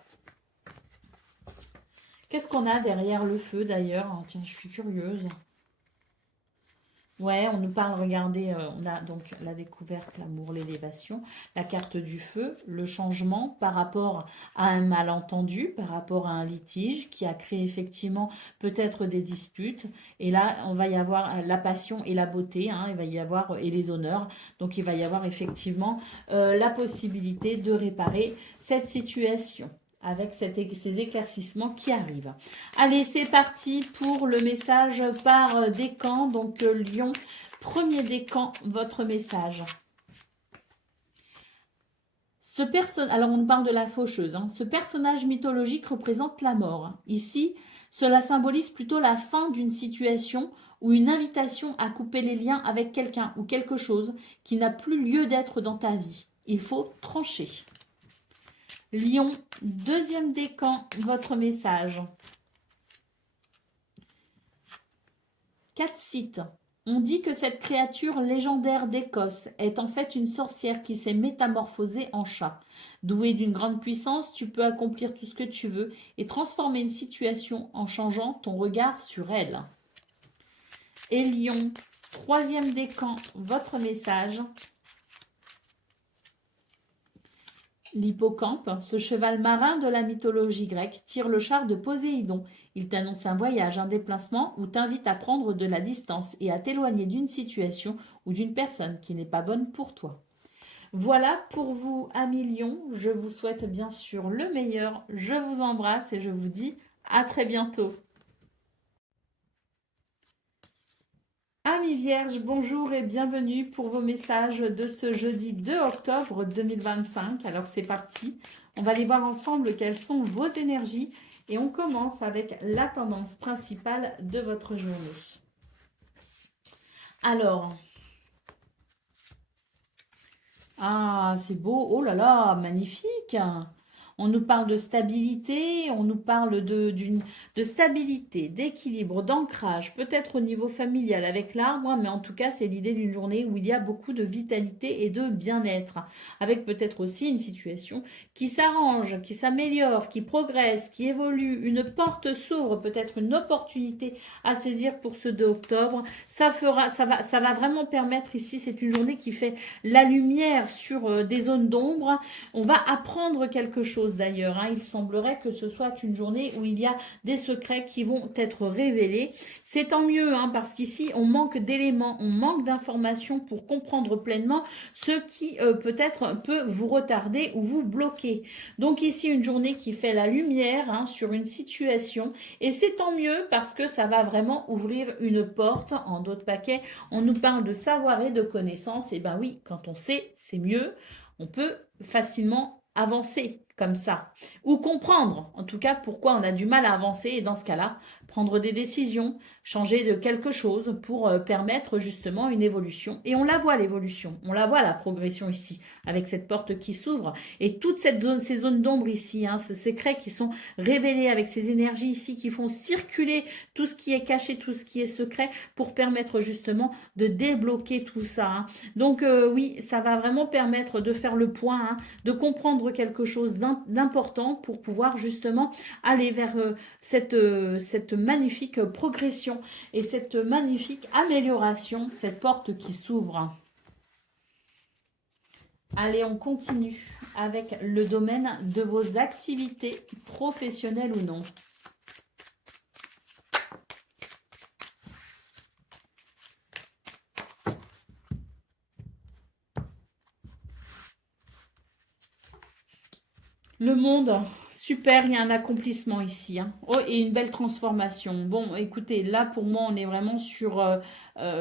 Qu'est-ce qu'on a derrière le feu d'ailleurs? Oh, tiens, je suis curieuse. Ouais, on nous parle, regardez, on a donc la découverte, l'amour, l'élévation, la carte du feu, le changement par rapport à un malentendu, par rapport à un litige qui a créé effectivement peut-être des disputes. Et là, on va y avoir la passion et la beauté, hein, il va y avoir, et les honneurs. Donc, il va y avoir effectivement la possibilité de réparer cette situation avec ces éclaircissements qui arrivent. Allez, c'est parti pour le message par décan. Donc, Lion, premier décan, votre message. Alors, on parle de la faucheuse. Hein. Ce personnage mythologique représente la mort. Ici, cela symbolise plutôt la fin d'une situation ou une invitation à couper les liens avec quelqu'un ou quelque chose qui n'a plus lieu d'être dans ta vie. Il faut trancher. Lion, deuxième décan, votre message. 4 sites. On dit que cette créature légendaire d'Écosse est en fait une sorcière qui s'est métamorphosée en chat. Douée d'une grande puissance, tu peux accomplir tout ce que tu veux et transformer une situation en changeant ton regard sur elle. Et Lion, troisième décan, votre message. L'hippocampe, ce cheval marin de la mythologie grecque, tire le char de Poséidon. Il t'annonce un voyage, un déplacement ou t'invite à prendre de la distance et à t'éloigner d'une situation ou d'une personne qui n'est pas bonne pour toi. Voilà pour vous, amis Lions. Je vous souhaite bien sûr le meilleur. Je vous embrasse et je vous dis à très bientôt. Amis Vierges, bonjour et bienvenue pour vos messages de ce jeudi 2 octobre 2025. Alors c'est parti, on va aller voir ensemble quelles sont vos énergies et on commence avec la tendance principale de votre journée. Alors, ah c'est beau, oh là là, magnifique! On nous parle de stabilité, on nous parle de stabilité, d'équilibre, d'ancrage, peut-être au niveau familial avec l'arbre, mais en tout cas, c'est l'idée d'une journée où il y a beaucoup de vitalité et de bien-être, avec peut-être aussi une situation qui s'arrange, qui s'améliore, qui progresse, qui évolue, une porte s'ouvre, peut-être une opportunité à saisir pour ce 2 octobre. Ça va vraiment permettre ici, c'est une journée qui fait la lumière sur des zones d'ombre. On va apprendre quelque chose d'ailleurs. Hein. Il semblerait que ce soit une journée où il y a des secrets qui vont être révélés. C'est tant mieux hein, parce qu'ici, on manque d'éléments, on manque d'informations pour comprendre pleinement ce qui peut-être peut vous retarder ou vous bloquer. Donc ici, une journée qui fait la lumière hein, sur une situation et c'est tant mieux parce que ça va vraiment ouvrir une porte. En d'autres paquets, on nous parle de savoir et de connaissances. Et ben oui, quand on sait, c'est mieux. On peut facilement avancer comme ça. Ou comprendre, en tout cas, pourquoi on a du mal à avancer. Et dans ce cas-là, prendre des décisions, changer de quelque chose pour permettre justement une évolution. Et on la voit, l'évolution. On la voit, la progression ici, avec cette porte qui s'ouvre. Et toute cette zone, ces zones d'ombre ici, hein, ces secrets qui sont révélés avec ces énergies ici, qui font circuler tout ce qui est caché, tout ce qui est secret, pour permettre justement de débloquer tout ça. Hein. Donc oui, ça va vraiment permettre de faire le point, hein, de comprendre quelque chose d'important pour pouvoir justement aller vers cette magnifique progression et cette magnifique amélioration, cette porte qui s'ouvre. Allez, on continue avec le domaine de vos activités professionnelles ou non. Le monde, super, il y a un accomplissement ici. Hein. Oh, et une belle transformation. Bon, écoutez, là, pour moi, on est vraiment sur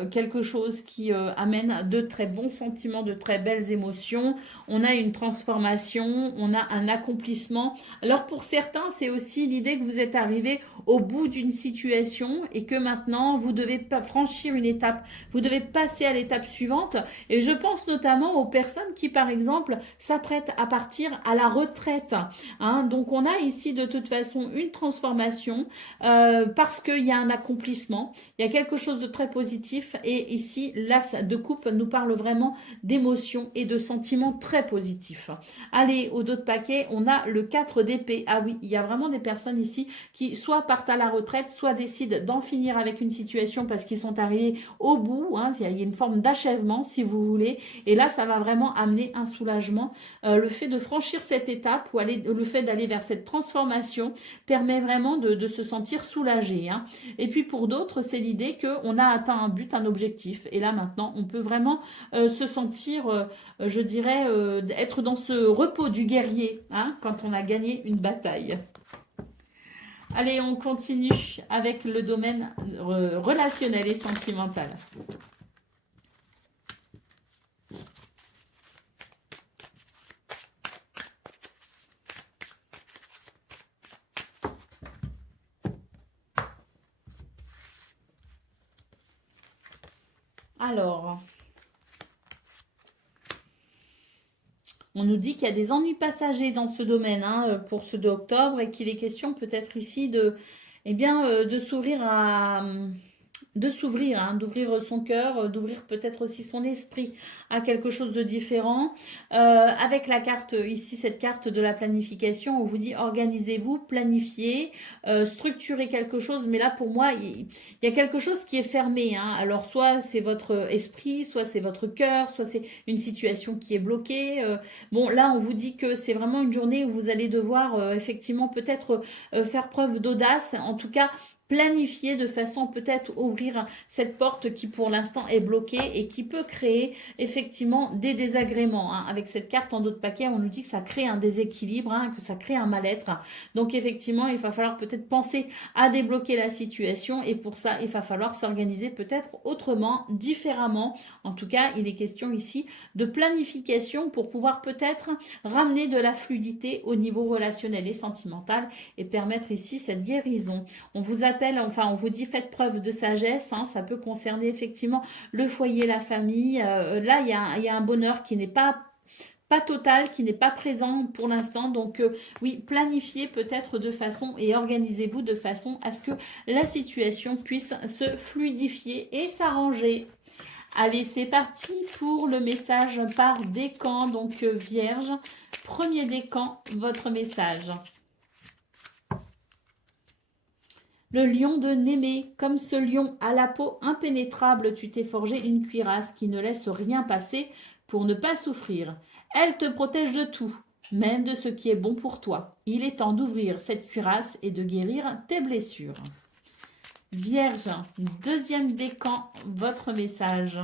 quelque chose qui amène de très bons sentiments, de très belles émotions. On a une transformation, on a un accomplissement. Alors, pour certains, c'est aussi l'idée que vous êtes arrivé au bout d'une situation et que maintenant, vous devez pas franchir une étape. Vous devez passer à l'étape suivante. Et je pense notamment aux personnes qui, par exemple, s'apprêtent à partir à la retraite. Hein. Donc, on a ici de toute façon une transformation parce qu'il y a un accomplissement. Il y a quelque chose de très positif. Et ici, l'as de coupe nous parle vraiment d'émotions et de sentiments très positifs. Allez, au dos de paquet, on a le 4 d'épée. Ah oui, il y a vraiment des personnes ici qui soit partent à la retraite, soit décident d'en finir avec une situation parce qu'ils sont arrivés au bout. Hein. Il y a une forme d'achèvement, si vous voulez. Et là, ça va vraiment amener un soulagement. Le fait de franchir cette étape ou le fait d'aller vers cette transformation permet vraiment de se sentir soulagé. Hein. Et puis pour d'autres, c'est l'idée qu'on a atteint un but, un objectif. Et là maintenant, on peut vraiment se sentir, je dirais, être dans ce repos du guerrier hein, quand on a gagné une bataille. Allez, on continue avec le domaine relationnel et sentimental. Alors, on nous dit qu'il y a des ennuis passagers dans ce domaine hein, pour ce 2 octobre et qu'il est question peut-être ici eh bien, de s'ouvrir hein, d'ouvrir son cœur, d'ouvrir peut-être aussi son esprit à quelque chose de différent. Avec la carte ici, cette carte de la planification, on vous dit organisez-vous, planifiez, structurez quelque chose. Mais là, pour moi, il y a quelque chose qui est fermé. Hein. Alors, soit c'est votre esprit, soit c'est votre cœur, soit c'est une situation qui est bloquée. Bon, là, on vous dit que c'est vraiment une journée où vous allez devoir effectivement peut-être faire preuve d'audace. En tout cas, planifier de façon peut-être ouvrir cette porte qui pour l'instant est bloquée et qui peut créer effectivement des désagréments. Hein. Avec cette carte en dos de paquet, on nous dit que ça crée un déséquilibre, hein, que ça crée un mal-être. Donc effectivement, il va falloir peut-être penser à débloquer la situation et pour ça, il va falloir s'organiser peut-être autrement, différemment. En tout cas, il est question ici de planification pour pouvoir peut-être ramener de la fluidité au niveau relationnel et sentimental et permettre ici cette guérison. On vous appelle, enfin on vous dit faites preuve de sagesse, hein, ça peut concerner effectivement le foyer, la famille. Là, il y a un bonheur qui n'est pas total, qui n'est pas présent pour l'instant. Donc oui, planifiez peut-être de façon et organisez-vous de façon à ce que la situation puisse se fluidifier et s'arranger. Allez, c'est parti pour le message par décan, donc Vierge. Premier décan, votre message. Le lion de Némée, comme ce lion à la peau impénétrable, tu t'es forgé une cuirasse qui ne laisse rien passer pour ne pas souffrir. Elle te protège de tout, même de ce qui est bon pour toi. Il est temps d'ouvrir cette cuirasse et de guérir tes blessures. Vierge, deuxième décan, votre message.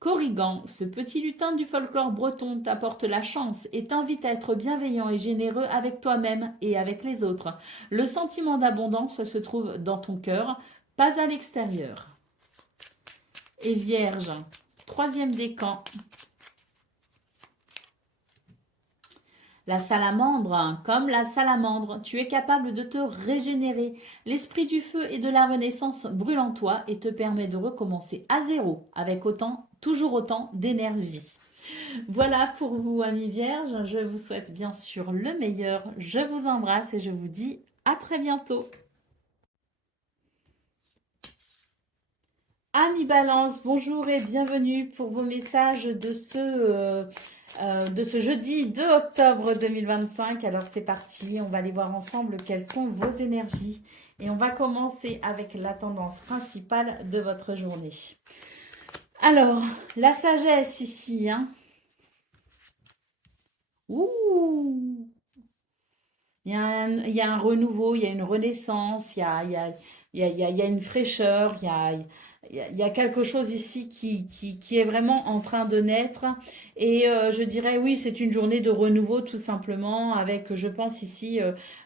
Corrigan, ce petit lutin du folklore breton t'apporte la chance et t'invite à être bienveillant et généreux avec toi-même et avec les autres. Le sentiment d'abondance se trouve dans ton cœur, pas à l'extérieur. Et Vierge, troisième décan. La salamandre, hein, comme la salamandre, tu es capable de te régénérer. L'esprit du feu et de la renaissance brûle en toi et te permet de recommencer à zéro avec toujours autant d'énergie. Voilà pour vous, amis vierges. Je vous souhaite bien sûr le meilleur. Je vous embrasse et je vous dis à très bientôt. Amis Balance, bonjour et bienvenue pour vos messages de ce jeudi 2 octobre 2025. Alors c'est parti, on va aller voir ensemble quelles sont vos énergies. Et on va commencer avec la tendance principale de votre journée. Alors, la sagesse ici, hein. Ouh! Il y a un renouveau, il y a une renaissance, il y a une fraîcheur, il y a quelque chose ici qui est vraiment en train de naître. Et je dirais, oui, c'est une journée de renouveau tout simplement, avec, je pense ici,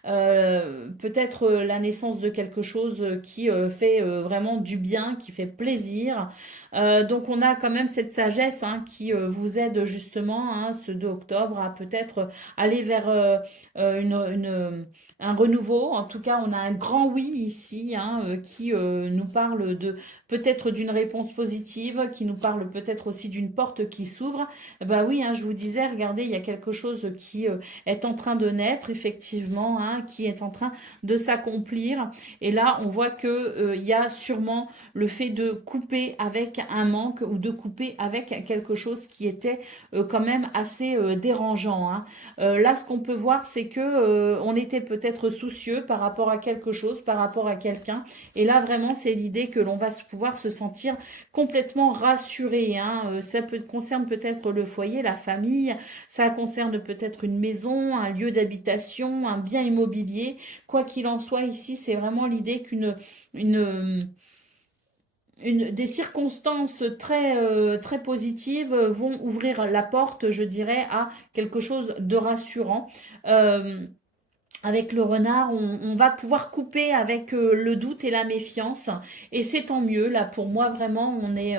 peut-être la naissance de quelque chose qui fait vraiment du bien, qui fait plaisir. Donc on a quand même cette sagesse hein, qui vous aide justement, hein, ce 2 octobre, à peut-être aller vers un renouveau. En tout cas, on a un grand oui ici hein, qui nous parle de peut-être d'une réponse positive, qui nous parle peut-être aussi d'une porte qui s'ouvre. Bah oui, hein, je vous disais, regardez, il y a quelque chose qui est en train de naître, effectivement, hein, qui est en train de s'accomplir. Et là, on voit que il y a sûrement le fait de couper avec un manque ou de couper avec quelque chose qui était quand même assez dérangeant. Hein. Là, ce qu'on peut voir, c'est que on était peut-être soucieux par rapport à quelque chose, par rapport à quelqu'un. Et là, vraiment, c'est l'idée que l'on va pouvoir se sentir complètement rassuré. Hein. Ça concerne peut-être le foyer, la famille, ça concerne peut-être une maison, un lieu d'habitation, un bien immobilier. Quoi qu'il en soit, ici, c'est vraiment l'idée des circonstances très positives vont ouvrir la porte, je dirais, à quelque chose de rassurant. Euh, Avec le renard, on va pouvoir couper avec le doute et la méfiance. Et c'est tant mieux. Là, pour moi, vraiment, on est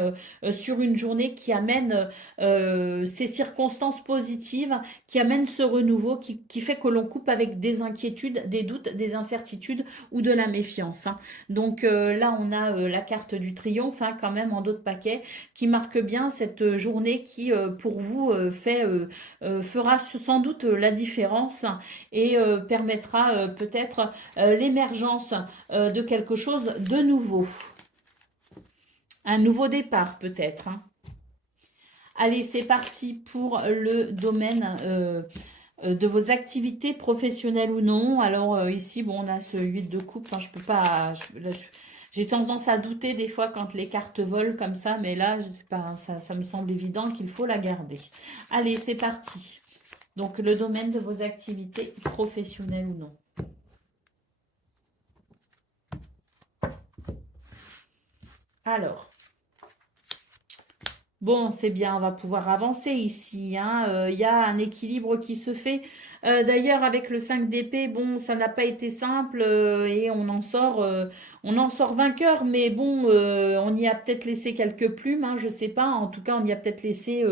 sur une journée qui amène ces circonstances positives, qui amène ce renouveau, qui fait que l'on coupe avec des inquiétudes, des doutes, des incertitudes ou de la méfiance. Hein. Donc là, on a la carte du triomphe, hein, quand même, en d'autres paquets, qui marque bien cette journée qui, pour vous, fera sans doute la différence et permettra peut-être l'émergence de quelque chose de nouveau. Un nouveau départ peut-être. Hein. Allez, c'est parti pour le domaine de vos activités professionnelles ou non. Alors ici, bon, on a ce 8 de coupe. Hein, je peux pas... j'ai tendance à douter des fois quand les cartes volent comme ça, mais là, je sais pas, ça me semble évident qu'il faut la garder. Allez, c'est parti. Donc, le domaine de vos activités professionnelles ou non. Alors, bon, c'est bien, on va pouvoir avancer ici. Hein. Il y a un équilibre qui se fait. D'ailleurs, avec le 5 d'épée, bon, ça n'a pas été simple et on en sort vainqueur. Mais bon, on y a peut-être laissé quelques plumes, hein, je sais pas. En tout cas, on y a peut-être laissé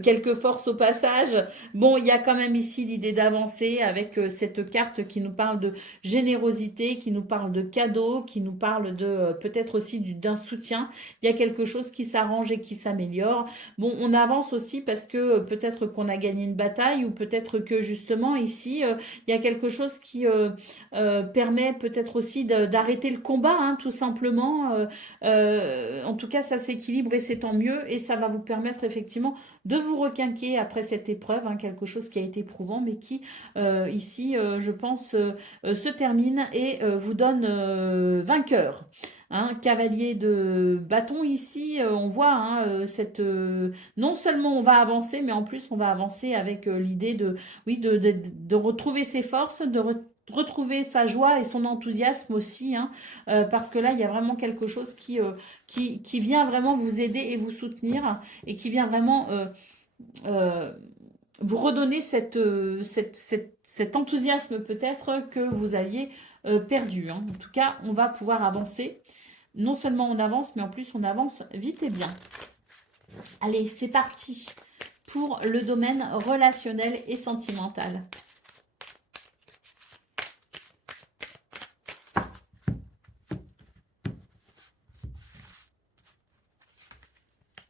quelques forces au passage. Bon, il y a quand même ici l'idée d'avancer avec cette carte qui nous parle de générosité, qui nous parle de cadeaux, qui nous parle de peut-être aussi d'un soutien. Il y a quelque chose qui s'arrange et qui s'améliore. Bon, on avance aussi parce que peut-être qu'on a gagné une bataille ou peut-être que justement ici, il y a quelque chose qui permet peut-être aussi d'arrêter le combat, hein, tout simplement. En tout cas, ça s'équilibre et c'est tant mieux et ça va vous permettre effectivement de vous requinquer après cette épreuve, hein, quelque chose qui a été éprouvant mais qui ici, je pense, se termine et vous donne vainqueur. Hein, cavalier de bâton ici, on voit hein, non seulement on va avancer, mais en plus on va avancer avec l'idée oui, de retrouver ses forces, retrouver sa joie et son enthousiasme aussi, hein, parce que là il y a vraiment quelque chose qui vient vraiment vous aider et vous soutenir et qui vient vraiment euh, vous redonner cet enthousiasme peut-être que vous aviez perdu. Hein. En tout cas, on va pouvoir avancer. Non seulement on avance, mais en plus on avance vite et bien. Allez, c'est parti pour le domaine relationnel et sentimental.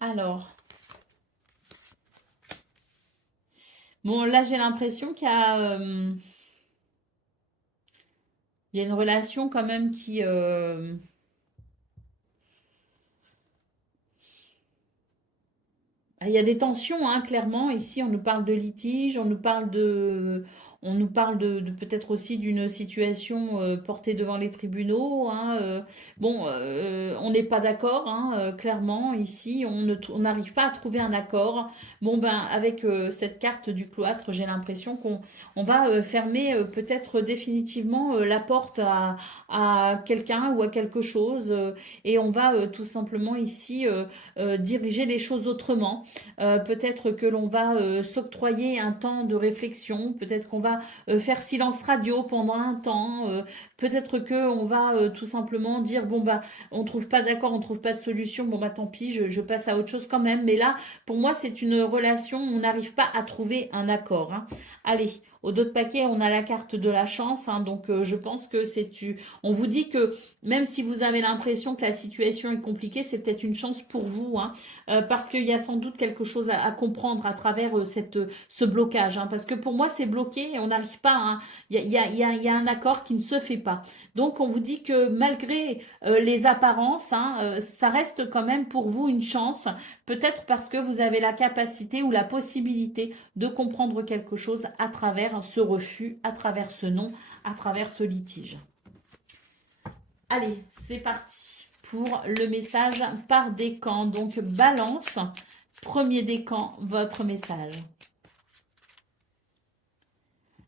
Alors, bon, là, j'ai l'impression il y a une relation quand même il y a des tensions, hein, clairement. Ici, on nous parle de litige, on nous parle de peut-être aussi d'une situation portée devant les tribunaux, hein, bon, on n'est pas d'accord, hein, clairement. Ici, on n'arrive pas à trouver un accord. Bon, ben, avec cette carte du cloître, j'ai l'impression qu'on va fermer peut-être définitivement la porte à quelqu'un ou à quelque chose, et on va tout simplement ici diriger les choses autrement. Peut-être que l'on va s'octroyer un temps de réflexion, peut-être qu'on va faire silence radio pendant un temps, peut-être que on va tout simplement dire bon bah on trouve pas d'accord, on trouve pas de solution, bon bah tant pis, je passe à autre chose quand même. Mais là, pour moi, c'est une relation, on n'arrive pas à trouver un accord, hein. Allez. Au dos de paquet, on a la carte de la chance, hein, donc je pense que on vous dit que même si vous avez l'impression que la situation est compliquée, c'est peut-être une chance pour vous, hein, parce qu'il y a sans doute quelque chose à comprendre à travers ce blocage, hein, parce que pour moi, c'est bloqué et on n'arrive pas, hein, il y a un accord qui ne se fait pas. Donc, on vous dit que malgré les apparences, hein, ça reste quand même pour vous une chance, peut-être parce que vous avez la capacité ou la possibilité de comprendre quelque chose à travers ce refus, à travers ce non, à travers ce litige. Allez, c'est parti pour le message par décan. Donc, balance, premier décan, votre message.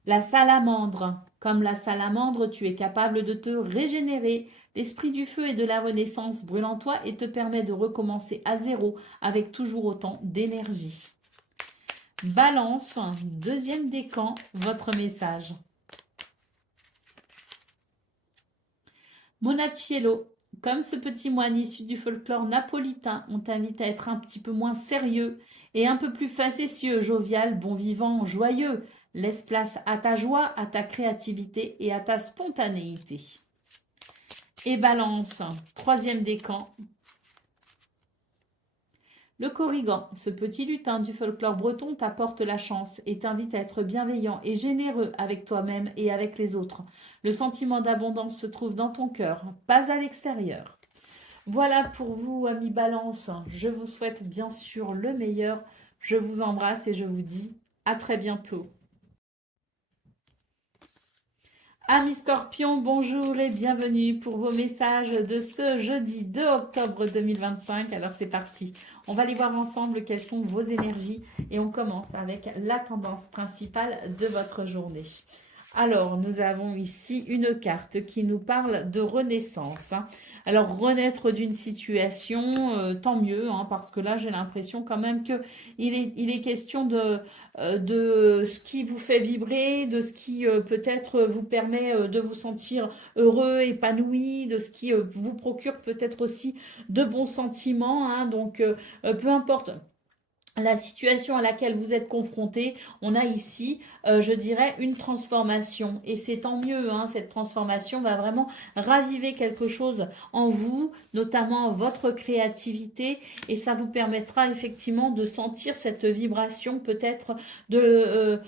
La salamandre. Comme la salamandre, tu es capable de te régénérer. L'esprit du feu et de la renaissance brûle en toi et te permet de recommencer à zéro avec toujours autant d'énergie. Balance, deuxième décan, votre message. Monacello, comme ce petit moine issu du folklore napolitain, on t'invite à être un petit peu moins sérieux et un peu plus facétieux, jovial, bon vivant, joyeux. Laisse place à ta joie, à ta créativité et à ta spontanéité. Et balance, troisième décan. Le Corrigan, ce petit lutin du folklore breton t'apporte la chance et t'invite à être bienveillant et généreux avec toi-même et avec les autres. Le sentiment d'abondance se trouve dans ton cœur, pas à l'extérieur. Voilà pour vous, amis Balance. Je vous souhaite bien sûr le meilleur. Je vous embrasse et je vous dis à très bientôt. Amis Scorpions, bonjour et bienvenue pour vos messages de ce jeudi 2 octobre 2025. Alors c'est parti, on va aller voir ensemble quelles sont vos énergies et on commence avec la tendance principale de votre journée. Alors, nous avons ici une carte qui nous parle de renaissance, hein. Alors, renaître d'une situation, tant mieux, hein, parce que là, j'ai l'impression quand même que il est question de ce qui vous fait vibrer, de ce qui peut-être vous permet de vous sentir heureux, épanoui, de ce qui vous procure peut-être aussi de bons sentiments, hein. Donc, peu importe la situation à laquelle vous êtes confronté, on a ici, je dirais, une transformation. Et c'est tant mieux, hein, cette transformation va vraiment raviver quelque chose en vous, notamment votre créativité, et ça vous permettra effectivement de sentir cette vibration peut-être de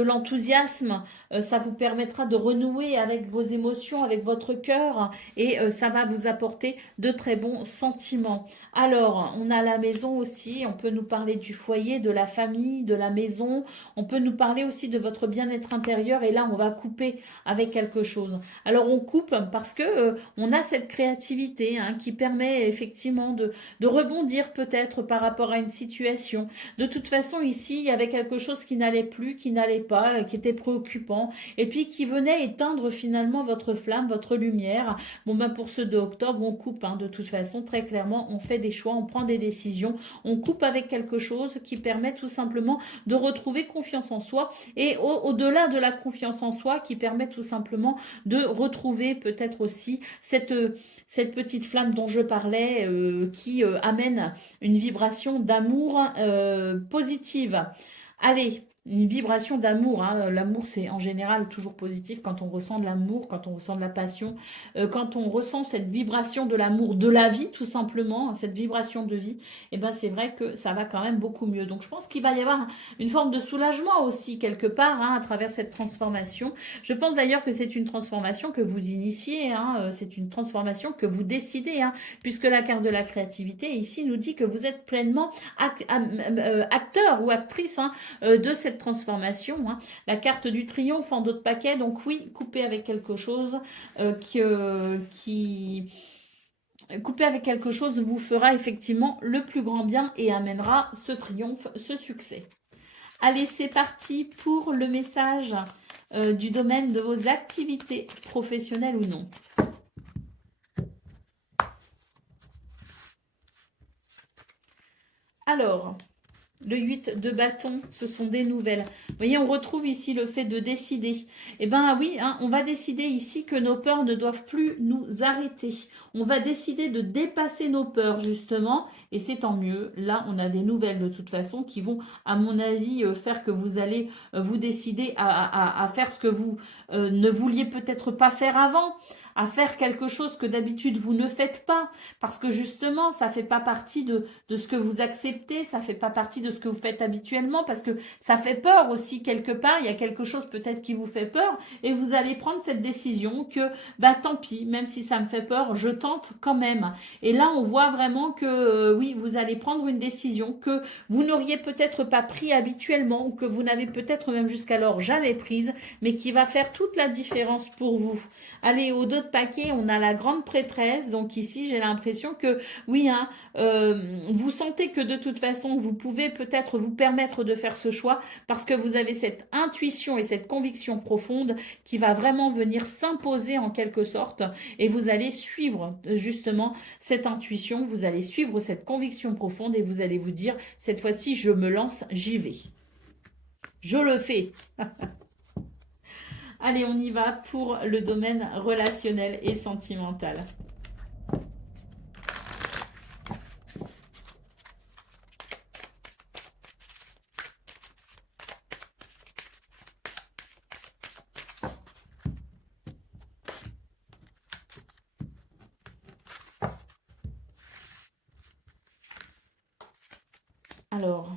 l'enthousiasme. Ça vous permettra de renouer avec vos émotions, avec votre cœur, et ça va vous apporter de très bons sentiments. Alors, on a la maison aussi, on peut nous parler du foyer, de la famille, de la maison, on peut nous parler aussi de votre bien-être intérieur et là, on va couper avec quelque chose. Alors, on coupe parce que on a cette créativité, hein, qui permet effectivement de rebondir peut-être par rapport à une situation. De toute façon, ici, il y avait quelque chose qui n'allait plus, qui n'allait pas, qui était préoccupant et puis qui venait éteindre finalement votre flamme, votre lumière. Bon, ben pour ce 2 octobre, on coupe, hein, de toute façon, très clairement, on fait des choix, on prend des décisions, on coupe avec quelque chose qui permet tout simplement de retrouver confiance en soi et au-delà de la confiance en soi qui permet tout simplement de retrouver peut-être aussi cette petite flamme dont je parlais qui amène une vibration d'amour positive. Allez, une vibration d'amour, hein. L'amour, c'est en général toujours positif quand on ressent de l'amour, quand on ressent de la passion, quand on ressent cette vibration de l'amour de la vie, tout simplement, hein, cette vibration de vie, et ben c'est vrai que ça va quand même beaucoup mieux. Donc je pense qu'il va y avoir une forme de soulagement aussi quelque part, hein, à travers cette transformation. Je pense d'ailleurs que c'est une transformation que vous initiez, hein, c'est une transformation que vous décidez, hein, puisque la carte de la créativité ici nous dit que vous êtes pleinement acteur ou actrice, hein, de cette transformation, hein. La carte du triomphe en d'autres paquets, donc oui, couper avec quelque chose qui couper avec quelque chose vous fera effectivement le plus grand bien et amènera ce triomphe, ce succès. Allez, c'est parti pour le message du domaine de vos activités professionnelles ou non. Alors, le 8 de bâton, ce sont des nouvelles. Vous voyez, on retrouve ici le fait de décider. Eh bien oui, hein, on va décider ici que nos peurs ne doivent plus nous arrêter. On va décider de dépasser nos peurs, justement, et c'est tant mieux. Là, on a des nouvelles de toute façon qui vont, à mon avis, faire que vous allez vous décider à faire ce que vous ne vouliez peut-être pas faire avant, à faire quelque chose que d'habitude vous ne faites pas, parce que justement, ça ne fait pas partie de ce que vous acceptez, ça ne fait pas partie de ce que vous faites habituellement, parce que ça fait peur aussi quelque part, il y a quelque chose peut-être qui vous fait peur, et vous allez prendre cette décision que, bah tant pis, même si ça me fait peur, je tente quand même. Et là, on voit vraiment que, oui, vous allez prendre une décision que vous n'auriez peut-être pas pris habituellement, ou que vous n'avez peut-être même jusqu'alors jamais prise, mais qui va faire toute la différence pour vous. Allez, au dos de paquet, on a la grande prêtresse, donc ici, j'ai l'impression que, oui, hein, vous sentez que de toute façon, vous pouvez peut-être vous permettre de faire ce choix parce que vous avez cette intuition et cette conviction profonde qui va vraiment venir s'imposer en quelque sorte et vous allez suivre justement cette intuition, vous allez suivre cette conviction profonde et vous allez vous dire, cette fois-ci, je me lance, j'y vais. Je le fais. Allez, on y va pour le domaine relationnel et sentimental. Alors,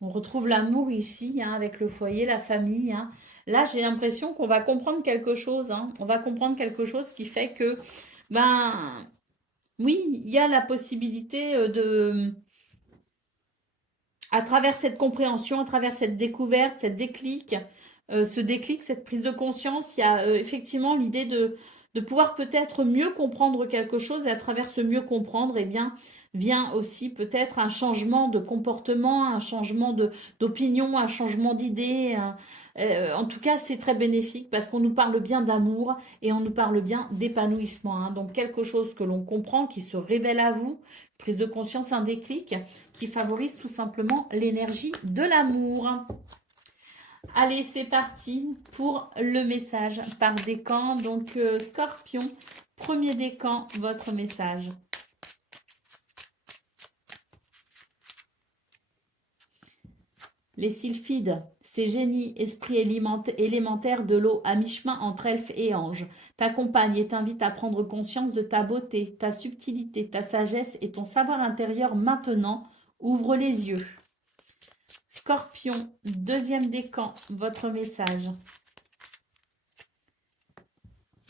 on retrouve l'amour ici, hein, avec le foyer, la famille, hein. Là, j'ai l'impression qu'on va comprendre quelque chose, hein. On va comprendre quelque chose qui fait que, ben, oui, il y a la possibilité à travers cette compréhension, à travers cette découverte, ce déclic, cette prise de conscience, il y a effectivement l'idée de pouvoir peut-être mieux comprendre quelque chose et à travers ce mieux comprendre, eh bien, vient aussi peut-être un changement de comportement, un changement d'opinion, un changement d'idée. En tout cas, c'est très bénéfique parce qu'on nous parle bien d'amour et on nous parle bien d'épanouissement, hein. Donc, quelque chose que l'on comprend, qui se révèle à vous, prise de conscience, un déclic qui favorise tout simplement l'énergie de l'amour. Allez, c'est parti pour le message par décan. Donc, Scorpion, premier décan, votre message. Les sylphides, ces génies, esprits élémentaires de l'eau à mi-chemin entre elfes et anges, t'accompagnent et t'invitent à prendre conscience de ta beauté, ta subtilité, ta sagesse et ton savoir intérieur maintenant. Ouvre les yeux. Scorpion, deuxième décan, votre message.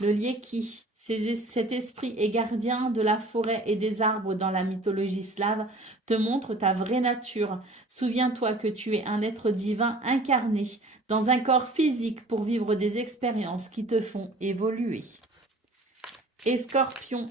Le Lieki, cet esprit est gardien de la forêt et des arbres dans la mythologie slave, te montre ta vraie nature. Souviens-toi que tu es un être divin incarné dans un corps physique pour vivre des expériences qui te font évoluer. Et Scorpion,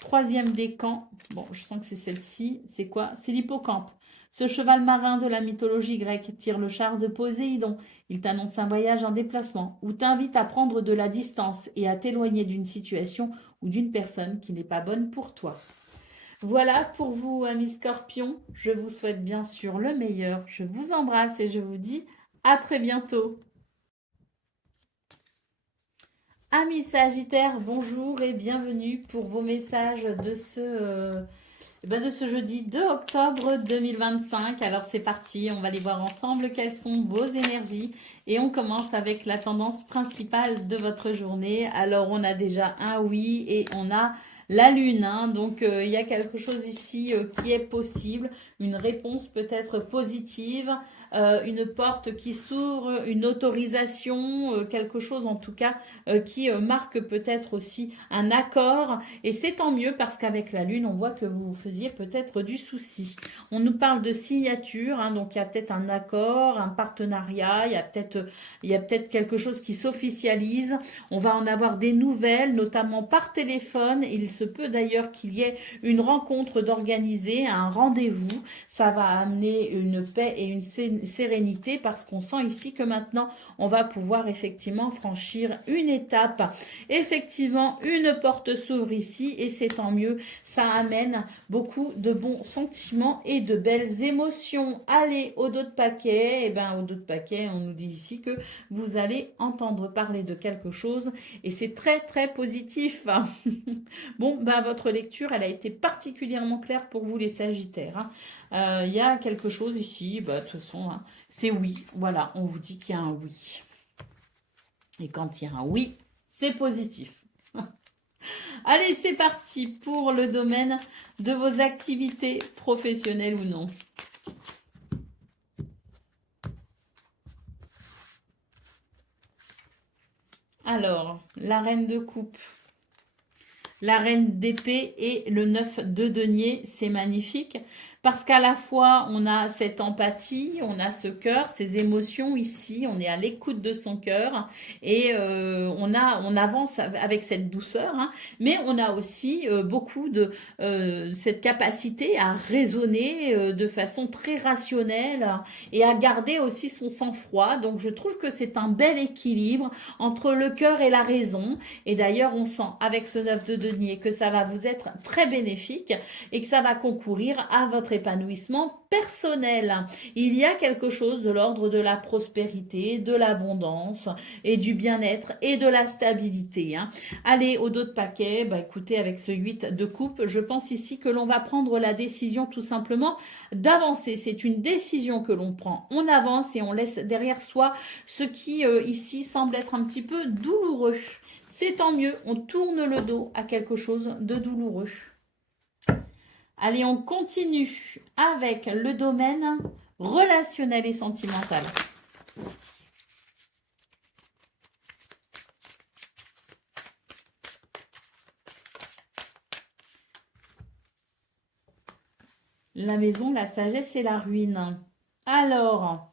troisième décan, bon, je sens que c'est celle-ci, c'est quoi? C'est l'hippocampe. Ce cheval marin de la mythologie grecque tire le char de Poséidon. Il t'annonce un voyage en déplacement ou t'invite à prendre de la distance et à t'éloigner d'une situation ou d'une personne qui n'est pas bonne pour toi. Voilà pour vous, amis scorpions. Je vous souhaite bien sûr le meilleur. Je vous embrasse et je vous dis à très bientôt. Amis Sagittaires, bonjour et bienvenue pour vos messages de ce Eh ben, de ce jeudi 2 octobre 2025. Alors c'est parti, on va aller voir ensemble quelles sont vos énergies et on commence avec la tendance principale de votre journée. Alors on a déjà un oui et on a la lune, hein. Donc il y a quelque chose ici qui est possible, une réponse peut-être positive, une porte qui s'ouvre, une autorisation, quelque chose en tout cas qui marque peut-être aussi un accord. Et c'est tant mieux parce qu'avec la lune, on voit que vous vous faisiez peut-être du souci. On nous parle de signature, hein, donc il y a peut-être un accord, un partenariat, il y a peut-être quelque chose qui s'officialise. On va en avoir des nouvelles, notamment par téléphone. Il se peut d'ailleurs qu'il y ait une rencontre d'organiser, un rendez-vous. Ça va amener une paix et une sérénité parce qu'on sent ici que maintenant, on va pouvoir effectivement franchir une étape. Effectivement, une porte s'ouvre ici et c'est tant mieux. Ça amène beaucoup de bons sentiments et de belles émotions. Allez, au dos de paquet, et ben au dos de paquet, on nous dit ici que vous allez entendre parler de quelque chose et c'est très très positif. Bon, ben votre lecture, elle a été particulièrement claire pour vous les Sagittaires, hein. Il y a quelque chose ici, bah, de toute façon, hein, c'est oui. Voilà, on vous dit qu'il y a un oui. Et quand il y a un oui, c'est positif. Allez, c'est parti pour le domaine de vos activités professionnelles ou non. Alors, la reine de coupe, la reine d'épée et le 9 de denier, c'est magnifique. Parce qu'à la fois, on a cette empathie, on a ce cœur, ces émotions ici, on est à l'écoute de son cœur et on avance avec cette douceur, hein, mais on a aussi beaucoup de cette capacité à raisonner de façon très rationnelle et à garder aussi son sang-froid. Donc je trouve que c'est un bel équilibre entre le cœur et la raison. Et d'ailleurs, on sent avec ce 9 de denier que ça va vous être très bénéfique et que ça va concourir à votre épanouissement personnel. Il y a quelque chose de l'ordre de la prospérité, de l'abondance et du bien-être et de la stabilité, hein. Allez, au dos de paquet, bah écoutez, avec ce 8 de coupe, je pense ici que l'on va prendre la décision tout simplement d'avancer. C'est une décision que l'on prend. On avance et on laisse derrière soi ce qui ici semble être un petit peu douloureux. C'est tant mieux, on tourne le dos à quelque chose de douloureux. Allez, on continue avec le domaine relationnel et sentimental. La maison, la sagesse et la ruine. Alors,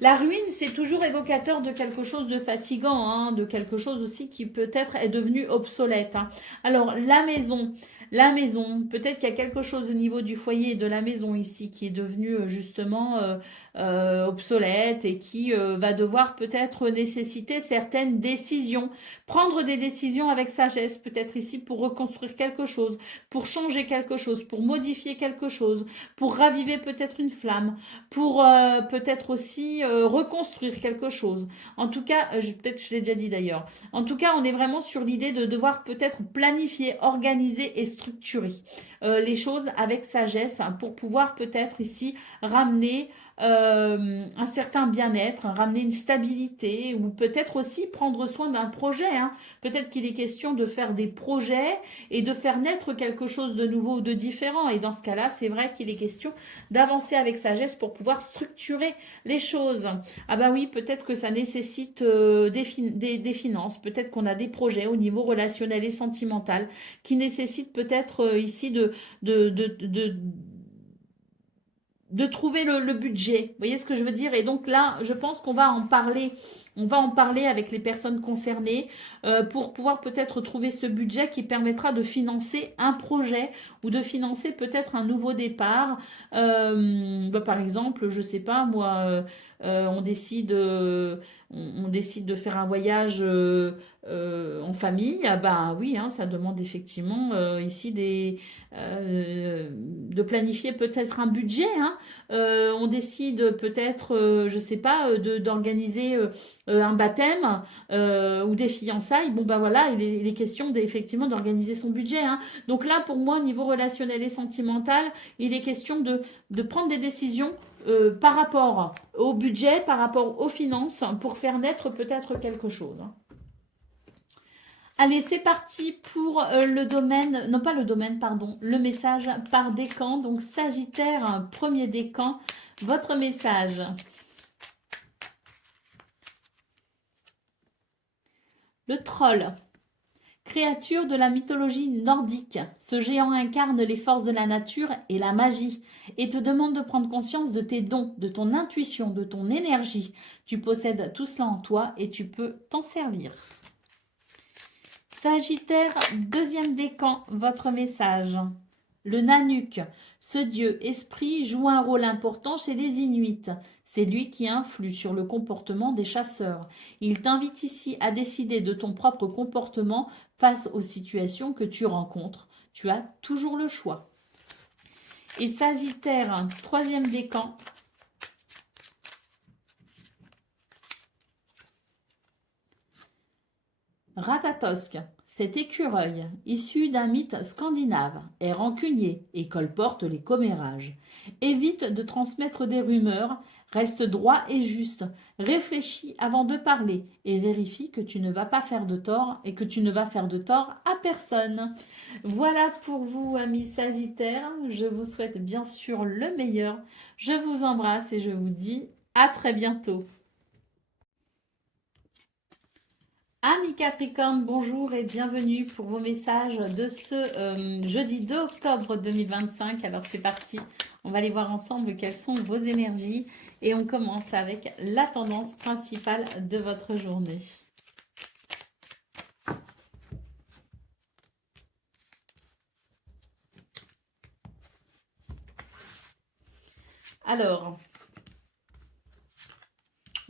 la ruine, c'est toujours évocateur de quelque chose de fatigant, hein, de quelque chose aussi qui peut-être est devenu obsolète, hein. Alors, la maison, peut-être qu'il y a quelque chose au niveau du foyer de la maison ici qui est devenu justement obsolète et qui va devoir peut-être nécessiter certaines décisions. Prendre des décisions avec sagesse, peut-être ici pour reconstruire quelque chose, pour changer quelque chose, pour modifier quelque chose, pour raviver peut-être une flamme, pour peut-être aussi reconstruire quelque chose. En tout cas, peut-être je l'ai déjà dit d'ailleurs. En tout cas, on est vraiment sur l'idée de devoir peut-être planifier, organiser et structurer les choses avec sagesse, hein, pour pouvoir peut-être ici ramener un certain bien-être, ramener une stabilité ou peut-être aussi prendre soin d'un projet, hein. Peut-être qu'il est question de faire des projets et de faire naître quelque chose de nouveau ou de différent. Et dans ce cas-là, c'est vrai qu'il est question d'avancer avec sagesse pour pouvoir structurer les choses. Ah bah oui, peut-être que ça nécessite des finances, peut-être qu'on a des projets au niveau relationnel et sentimental qui nécessitent peut-être ici de, de, de, de trouver le budget. Vous voyez ce que je veux dire? Et donc là, je pense qu'on va en parler. On va en parler avec les personnes concernées pour pouvoir peut-être trouver ce budget qui permettra de financer un projet ou de financer peut-être un nouveau départ. Bah, par exemple, je sais pas, moi, on on décide de faire un voyage en famille, ah bah oui, hein, ça demande effectivement ici de planifier peut-être un budget, hein. On décide peut-être, je sais pas, d'organiser un baptême ou des fiançailles. Bon ben voilà, il est question effectivement d'organiser son budget, hein. Donc là, pour moi, au niveau relationnel et sentimental, il est question de prendre des décisions par rapport au budget, par rapport aux finances, pour faire naître peut-être quelque chose, hein. Allez, c'est parti pour le domaine, non pas le domaine, pardon, le message par décan. Donc Sagittaire, premier décan, votre message. Le troll. Créature de la mythologie nordique, ce géant incarne les forces de la nature et la magie et te demande de prendre conscience de tes dons, de ton intuition, de ton énergie. Tu possèdes tout cela en toi et tu peux t'en servir. Sagittaire, deuxième décan, votre message. Le Nanook, ce dieu esprit joue un rôle important chez les Inuits. C'est lui qui influe sur le comportement des chasseurs. Il t'invite ici à décider de ton propre comportement face aux situations que tu rencontres. Tu as toujours le choix. Et Sagittaire, troisième décan. Ratatosk, cet écureuil, issu d'un mythe scandinave, est rancunier et colporte les commérages. Évite de transmettre des rumeurs, reste droit et juste, réfléchis avant de parler et vérifie que tu ne vas pas faire de tort et que tu ne vas faire de tort à personne. Voilà pour vous, amis Sagittaires. Je vous souhaite bien sûr le meilleur. Je vous embrasse et je vous dis à très bientôt. Amis Capricorne, bonjour et bienvenue pour vos messages de ce jeudi 2 octobre 2025. Alors c'est parti, on va aller voir ensemble quelles sont vos énergies et on commence avec la tendance principale de votre journée. Alors,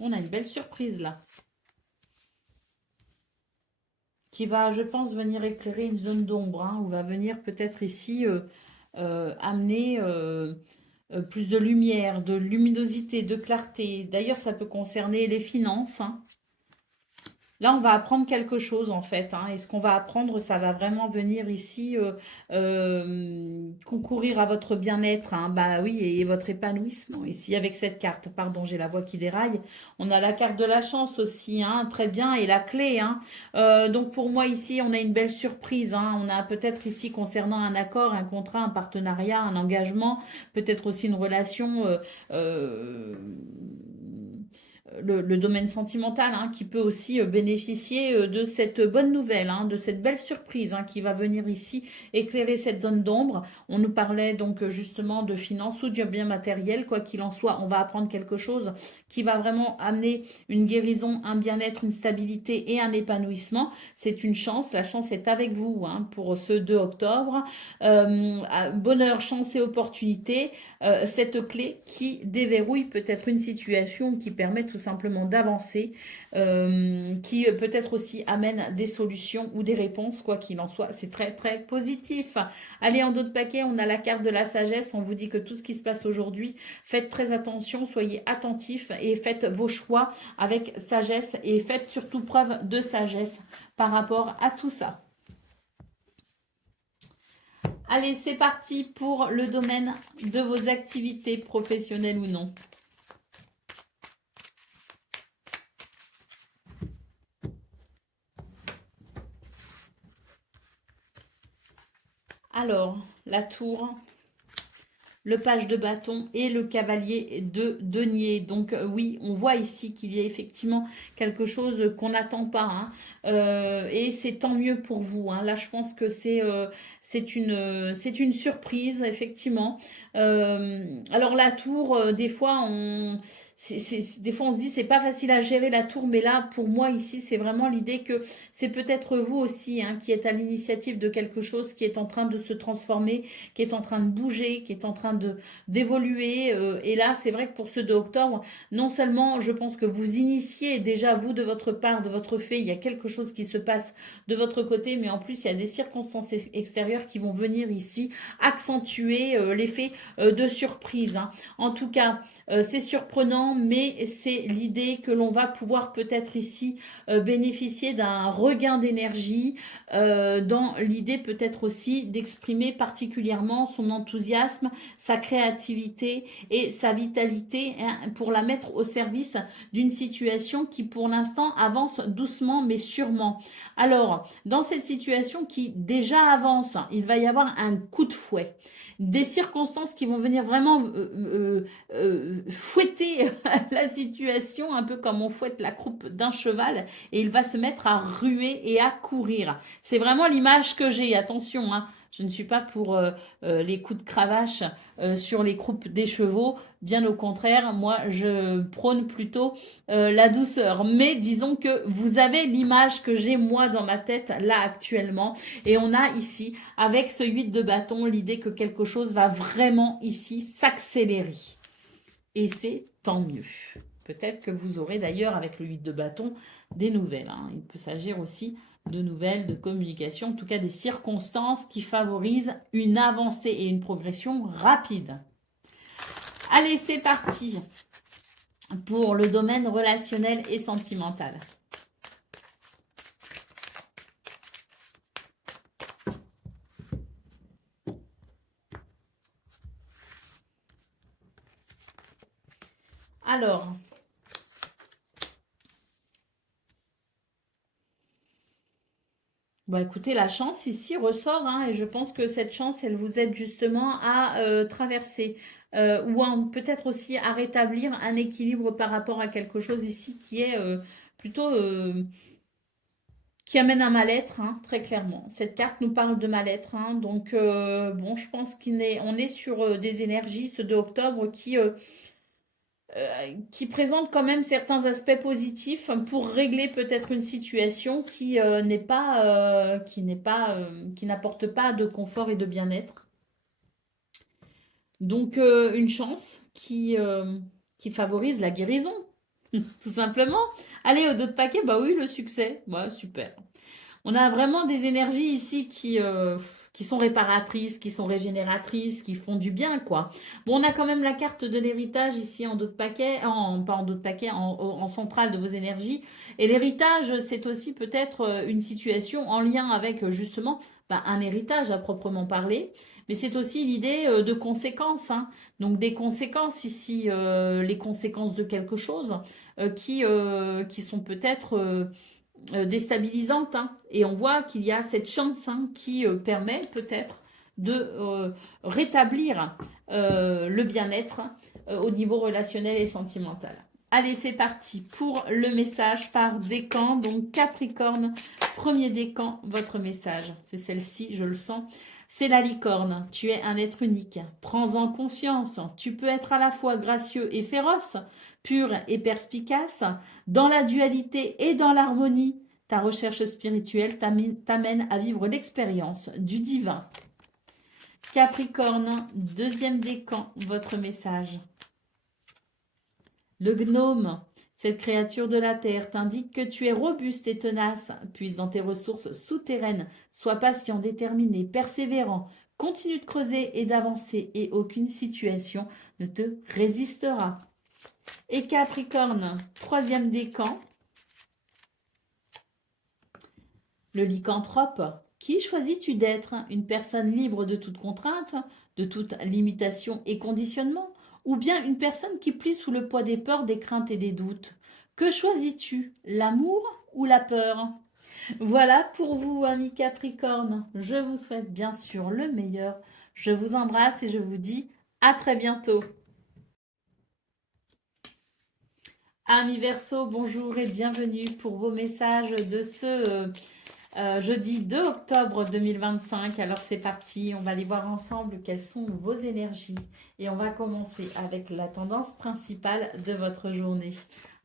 on a une belle surprise là, qui va, je pense, venir éclairer une zone d'ombre, hein, ou va venir peut-être ici amener plus de lumière, de luminosité, de clarté. D'ailleurs, ça peut concerner les finances, hein. Là, on va apprendre quelque chose en fait, hein, et ce qu'on va apprendre, ça va vraiment venir ici concourir à votre bien-être, hein, bah oui, et votre épanouissement. Ici, avec cette carte, pardon, j'ai la voix qui déraille. On a la carte de la chance aussi, hein, très bien, et la clé, hein. Donc pour moi ici, on a une belle surprise, hein. On a peut-être ici concernant un accord, un contrat, un partenariat, un engagement, peut-être aussi une relation. Le domaine sentimental, hein, qui peut aussi bénéficier de cette bonne nouvelle, hein, de cette belle surprise, hein, qui va venir ici éclairer cette zone d'ombre. On nous parlait donc justement de finances ou de bien matériel, quoi qu'il en soit, on va apprendre quelque chose qui va vraiment amener une guérison, un bien-être, une stabilité et un épanouissement. C'est une chance, la chance est avec vous, hein, pour ce 2 octobre. Bonheur, chance et opportunité, cette clé qui déverrouille peut-être une situation, qui permet tout simplement d'avancer, qui peut-être aussi amène des solutions ou des réponses, quoi qu'il en soit. C'est très très positif. Allez, en d'autres paquets, on a la carte de la sagesse. On vous dit que tout ce qui se passe aujourd'hui, faites très attention, soyez attentifs et faites vos choix avec sagesse et faites surtout preuve de sagesse par rapport à tout ça. Allez, c'est parti pour le domaine de vos activités professionnelles ou non. Alors, la tour, le page de bâton et le cavalier de denier. Donc oui, on voit ici qu'il y a effectivement quelque chose qu'on n'attend pas, hein. Et c'est tant mieux pour vous, hein. Là, je pense que c'est une surprise, effectivement. Alors la tour, des fois, des fois on se dit c'est pas facile à gérer la tour, mais là pour moi ici c'est vraiment l'idée que c'est peut-être vous aussi hein, qui êtes à l'initiative de quelque chose qui est en train de se transformer, qui est en train de bouger, qui est en train de d'évoluer. Et là c'est vrai que pour ce 2 octobre, non seulement je pense que vous initiez déjà vous de votre part, de votre fait, il y a quelque chose qui se passe de votre côté, mais en plus il y a des circonstances extérieures qui vont venir ici accentuer l'effet de surprise. Hein. En tout cas, c'est surprenant, mais c'est l'idée que l'on va pouvoir peut-être ici bénéficier d'un regain d'énergie, dans l'idée peut-être aussi d'exprimer particulièrement son enthousiasme, sa créativité et sa vitalité hein, pour la mettre au service d'une situation qui pour l'instant avance doucement mais sûrement. Alors, dans cette situation qui déjà avance, il va y avoir un coup de fouet, des circonstances qui vont venir vraiment fouetter la situation, un peu comme on fouette la croupe d'un cheval, et il va se mettre à ruer et à courir. C'est vraiment l'image que j'ai, attention, hein. Je ne suis pas pour les coups de cravache sur les croupes des chevaux. Bien au contraire, moi, je prône plutôt la douceur. Mais disons que vous avez l'image que j'ai moi dans ma tête là actuellement. Et on a ici, avec ce 8 de bâton, l'idée que quelque chose va vraiment ici s'accélérer. Et c'est tant mieux. Peut-être que vous aurez d'ailleurs avec le 8 de bâton des nouvelles. Hein. Il peut s'agir aussi de nouvelles, de communication, en tout cas des circonstances qui favorisent une avancée et une progression rapide. Allez, c'est parti pour le domaine relationnel et sentimental. Alors, bah écoutez, la chance ici ressort, hein, et je pense que cette chance, elle vous aide justement à traverser ou peut-être aussi à rétablir un équilibre par rapport à quelque chose ici qui est plutôt qui amène un mal-être, hein, très clairement. Cette carte nous parle de mal-être, hein, donc bon, je pense on est sur des énergies, ce 2 octobre, qui présente quand même certains aspects positifs pour régler peut-être une situation qui n'apporte pas de confort et de bien-être. Donc une chance qui favorise la guérison, tout simplement. Allez, au dos de paquet, bah oui, le succès, ouais, super. On a vraiment des énergies ici qui sont réparatrices, qui sont régénératrices, qui font du bien, quoi. Bon, on a quand même la carte de l'héritage ici en dos de paquet, pas en dos de paquet, en centrale de vos énergies. Et l'héritage, c'est aussi peut-être une situation en lien avec justement bah, un héritage à proprement parler. Mais c'est aussi l'idée de conséquences. Hein. Donc des conséquences ici, les conséquences de quelque chose qui sont peut-être déstabilisante. Hein. Et on voit qu'il y a cette chance hein, qui permet peut-être de rétablir le bien-être au niveau relationnel et sentimental. Allez, c'est parti pour le message par décan. Donc Capricorne, premier décan, votre message. C'est celle-ci, je le sens. C'est la licorne. Tu es un être unique. Prends-en conscience. Tu peux être à la fois gracieux et féroce, pur et perspicace, dans la dualité et dans l'harmonie. Ta recherche spirituelle t'amène à vivre l'expérience du divin. Capricorne, deuxième décan, votre message. Le gnome, cette créature de la terre, t'indique que tu es robuste et tenace. Puise dans tes ressources souterraines. Sois patient, déterminé, persévérant. Continue de creuser et d'avancer et aucune situation ne te résistera. Et Capricorne, troisième décan. Le lycanthrope. Qui choisis-tu d'être? Une personne libre de toute contrainte, de toute limitation et conditionnement? Ou bien une personne qui plie sous le poids des peurs, des craintes et des doutes? Que choisis-tu? L'amour ou la peur? Voilà pour vous, amis Capricorne. Je vous souhaite bien sûr le meilleur. Je vous embrasse et je vous dis à très bientôt. Amis Verseau, bonjour et bienvenue pour vos messages de ce Jeudi 2 octobre 2025. Alors c'est parti, on va aller voir ensemble quelles sont vos énergies. Et on va commencer avec la tendance principale de votre journée.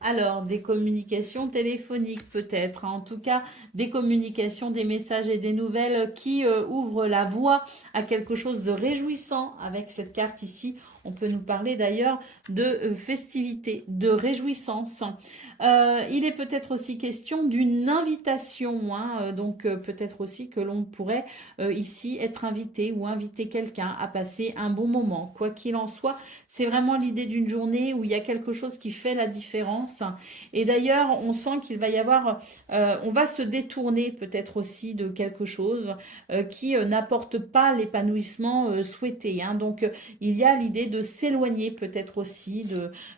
Alors, des communications téléphoniques peut-être, hein. En tout cas des communications, des messages et des nouvelles qui ouvrent la voie à quelque chose de réjouissant avec cette carte ici. On peut nous parler d'ailleurs de festivité, de réjouissance. Il est peut-être aussi question d'une invitation, hein, donc peut-être aussi que l'on pourrait ici être invité ou inviter quelqu'un à passer un bon moment. Quoi qu'il en soit, c'est vraiment l'idée d'une journée où il y a quelque chose qui fait la différence. Et d'ailleurs, on sent qu'il va y avoir, on va se détourner peut-être aussi de quelque chose qui n'apporte pas l'épanouissement souhaité, hein. Donc, il y a l'idée de s'éloigner peut-être aussi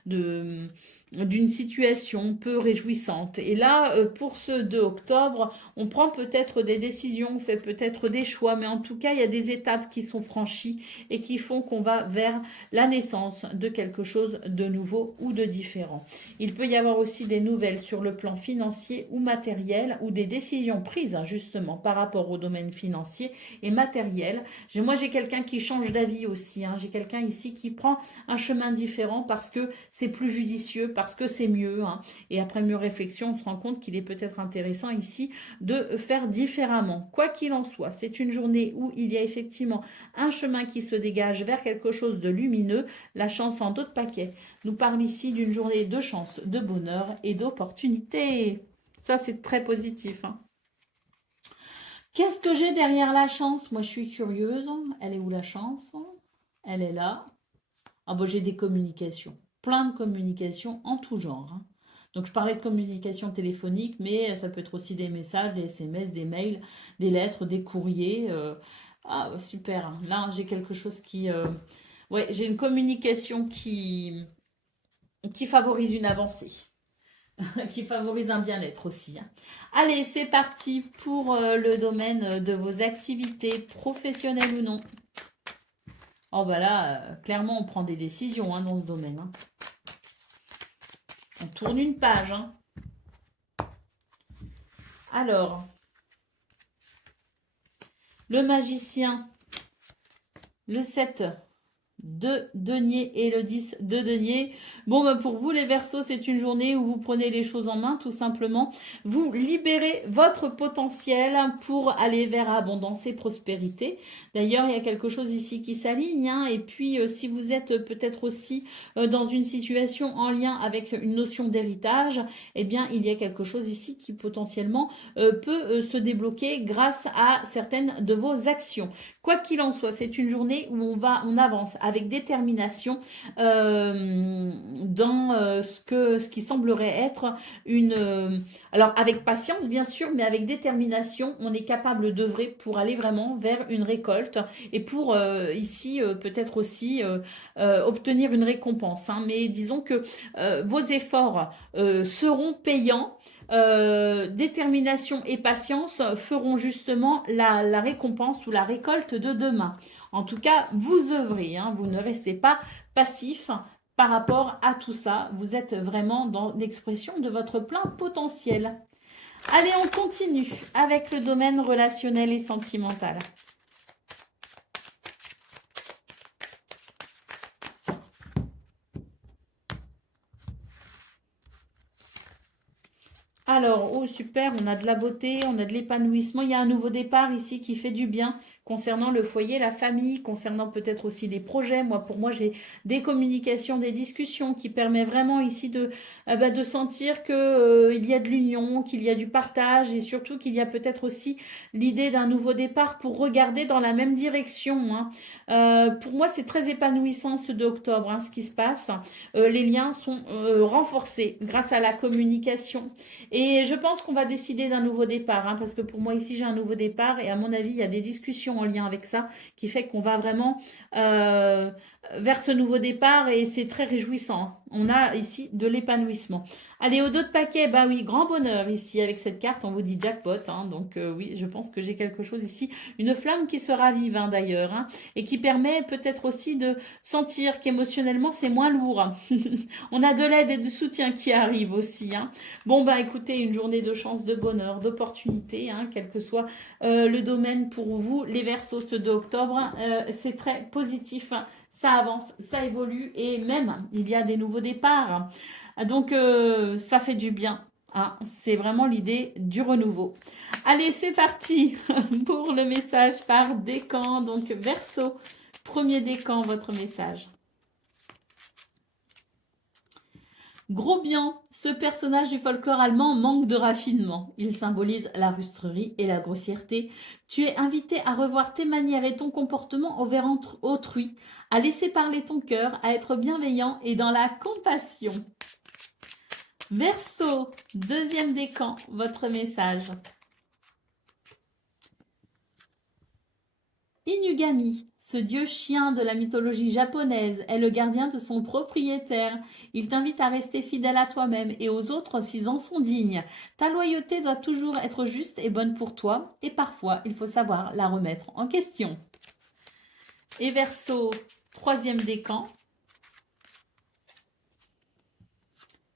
de d'une situation peu réjouissante. Et là, pour ce 2 octobre, on prend peut-être des décisions, on fait peut-être des choix, mais en tout cas, il y a des étapes qui sont franchies et qui font qu'on va vers la naissance de quelque chose de nouveau ou de différent. Il peut y avoir aussi des nouvelles sur le plan financier ou matériel ou des décisions prises, hein, justement par rapport au domaine financier et matériel. Moi, j'ai quelqu'un qui change d'avis aussi, hein. J'ai quelqu'un ici qui prend un chemin différent parce que c'est plus judicieux, parce que c'est mieux, hein. Et après mieux réflexion, on se rend compte qu'il est peut-être intéressant ici de faire différemment. Quoi qu'il en soit, c'est une journée où il y a effectivement un chemin qui se dégage vers quelque chose de lumineux. La chance en d'autres paquets nous parle ici d'une journée de chance, de bonheur et d'opportunité. Ça, c'est très positif, hein. Qu'est-ce que j'ai derrière la chance? Moi, je suis curieuse. Elle est où la chance? Elle est là. Ah bon, j'ai des communications, plein de communications en tout genre, hein. Donc je parlais de communication téléphonique, mais ça peut être aussi des messages, des SMS, des mails, des lettres, des courriers. Ah super, hein. Là j'ai quelque chose qui... Ouais, j'ai une communication qui favorise une avancée, qui favorise un bien-être aussi, hein. Allez, c'est parti pour le domaine de vos activités professionnelles ou non. Oh bah là, clairement, on prend des décisions, hein, dans ce domaine, hein. On tourne une page, hein. Alors, le magicien, le 7 de denier et le 10 de denier. Bon, bah pour vous, les Verseaux, c'est une journée où vous prenez les choses en main, tout simplement. Vous libérez votre potentiel pour aller vers abondance et prospérité. D'ailleurs, il y a quelque chose ici qui s'aligne, hein. Et puis, si vous êtes peut-être aussi dans une situation en lien avec une notion d'héritage, eh bien, il y a quelque chose ici qui potentiellement peut se débloquer grâce à certaines de vos actions. Quoi qu'il en soit, c'est une journée où on avance avec détermination dans ce qui semblerait être une... alors avec patience bien sûr, mais avec détermination, on est capable d'œuvrer pour aller vraiment vers une récolte et pour ici peut-être aussi obtenir une récompense, hein. Mais disons que vos efforts seront payants. Détermination et patience feront justement la récompense ou la récolte de demain. En tout cas, vous œuvrez, hein, vous ne restez pas passif par rapport à tout ça. Vous êtes vraiment dans l'expression de votre plein potentiel. Allez, on continue avec le domaine relationnel et sentimental. Alors, oh super, on a de la beauté, on a de l'épanouissement. Il y a un nouveau départ ici qui fait du bien concernant le foyer, la famille, concernant peut-être aussi les projets. Pour moi, j'ai des communications, des discussions qui permettent vraiment ici de sentir que, il y a de l'union, qu'il y a du partage et surtout qu'il y a peut-être aussi l'idée d'un nouveau départ pour regarder dans la même direction, hein. Pour moi, c'est très épanouissant ce 2 octobre, hein, ce qui se passe. Les liens sont renforcés grâce à la communication. Et je pense qu'on va décider d'un nouveau départ, hein, parce que pour moi ici j'ai un nouveau départ et à mon avis il y a des discussions en lien avec ça qui fait qu'on va vraiment vers ce nouveau départ et c'est très réjouissant, On a ici de l'épanouissement. Allez, au dos de paquet, bah oui, grand bonheur ici avec cette carte, on vous dit jackpot. Hein, donc oui, je pense que j'ai quelque chose ici. Une flamme qui se ravive hein, d'ailleurs. Hein, et qui permet peut-être aussi de sentir qu'émotionnellement, c'est moins lourd. On a de l'aide et du soutien qui arrivent aussi. Hein. Bon, bah écoutez, une journée de chance, de bonheur, d'opportunité, hein, quel que soit le domaine pour vous, les Verseaux, ce 2 octobre. C'est très positif. Hein. Ça avance, ça évolue et même il y a des nouveaux départs. Donc ça fait du bien. Hein. C'est vraiment l'idée du renouveau. Allez, c'est parti pour le message par décan. Donc Verseau, premier décan, votre message. Gros bien, ce personnage du folklore allemand manque de raffinement. Il symbolise la rustrerie et la grossièreté. Tu es invité à revoir tes manières et ton comportement envers autrui, à laisser parler ton cœur, à être bienveillant et dans la compassion. Verseau, deuxième décan, votre message. Inugami, ce dieu chien de la mythologie japonaise, est le gardien de son propriétaire. Il t'invite à rester fidèle à toi-même et aux autres s'ils en sont dignes. Ta loyauté doit toujours être juste et bonne pour toi, et parfois il faut savoir la remettre en question. Et Verseau, troisième décan.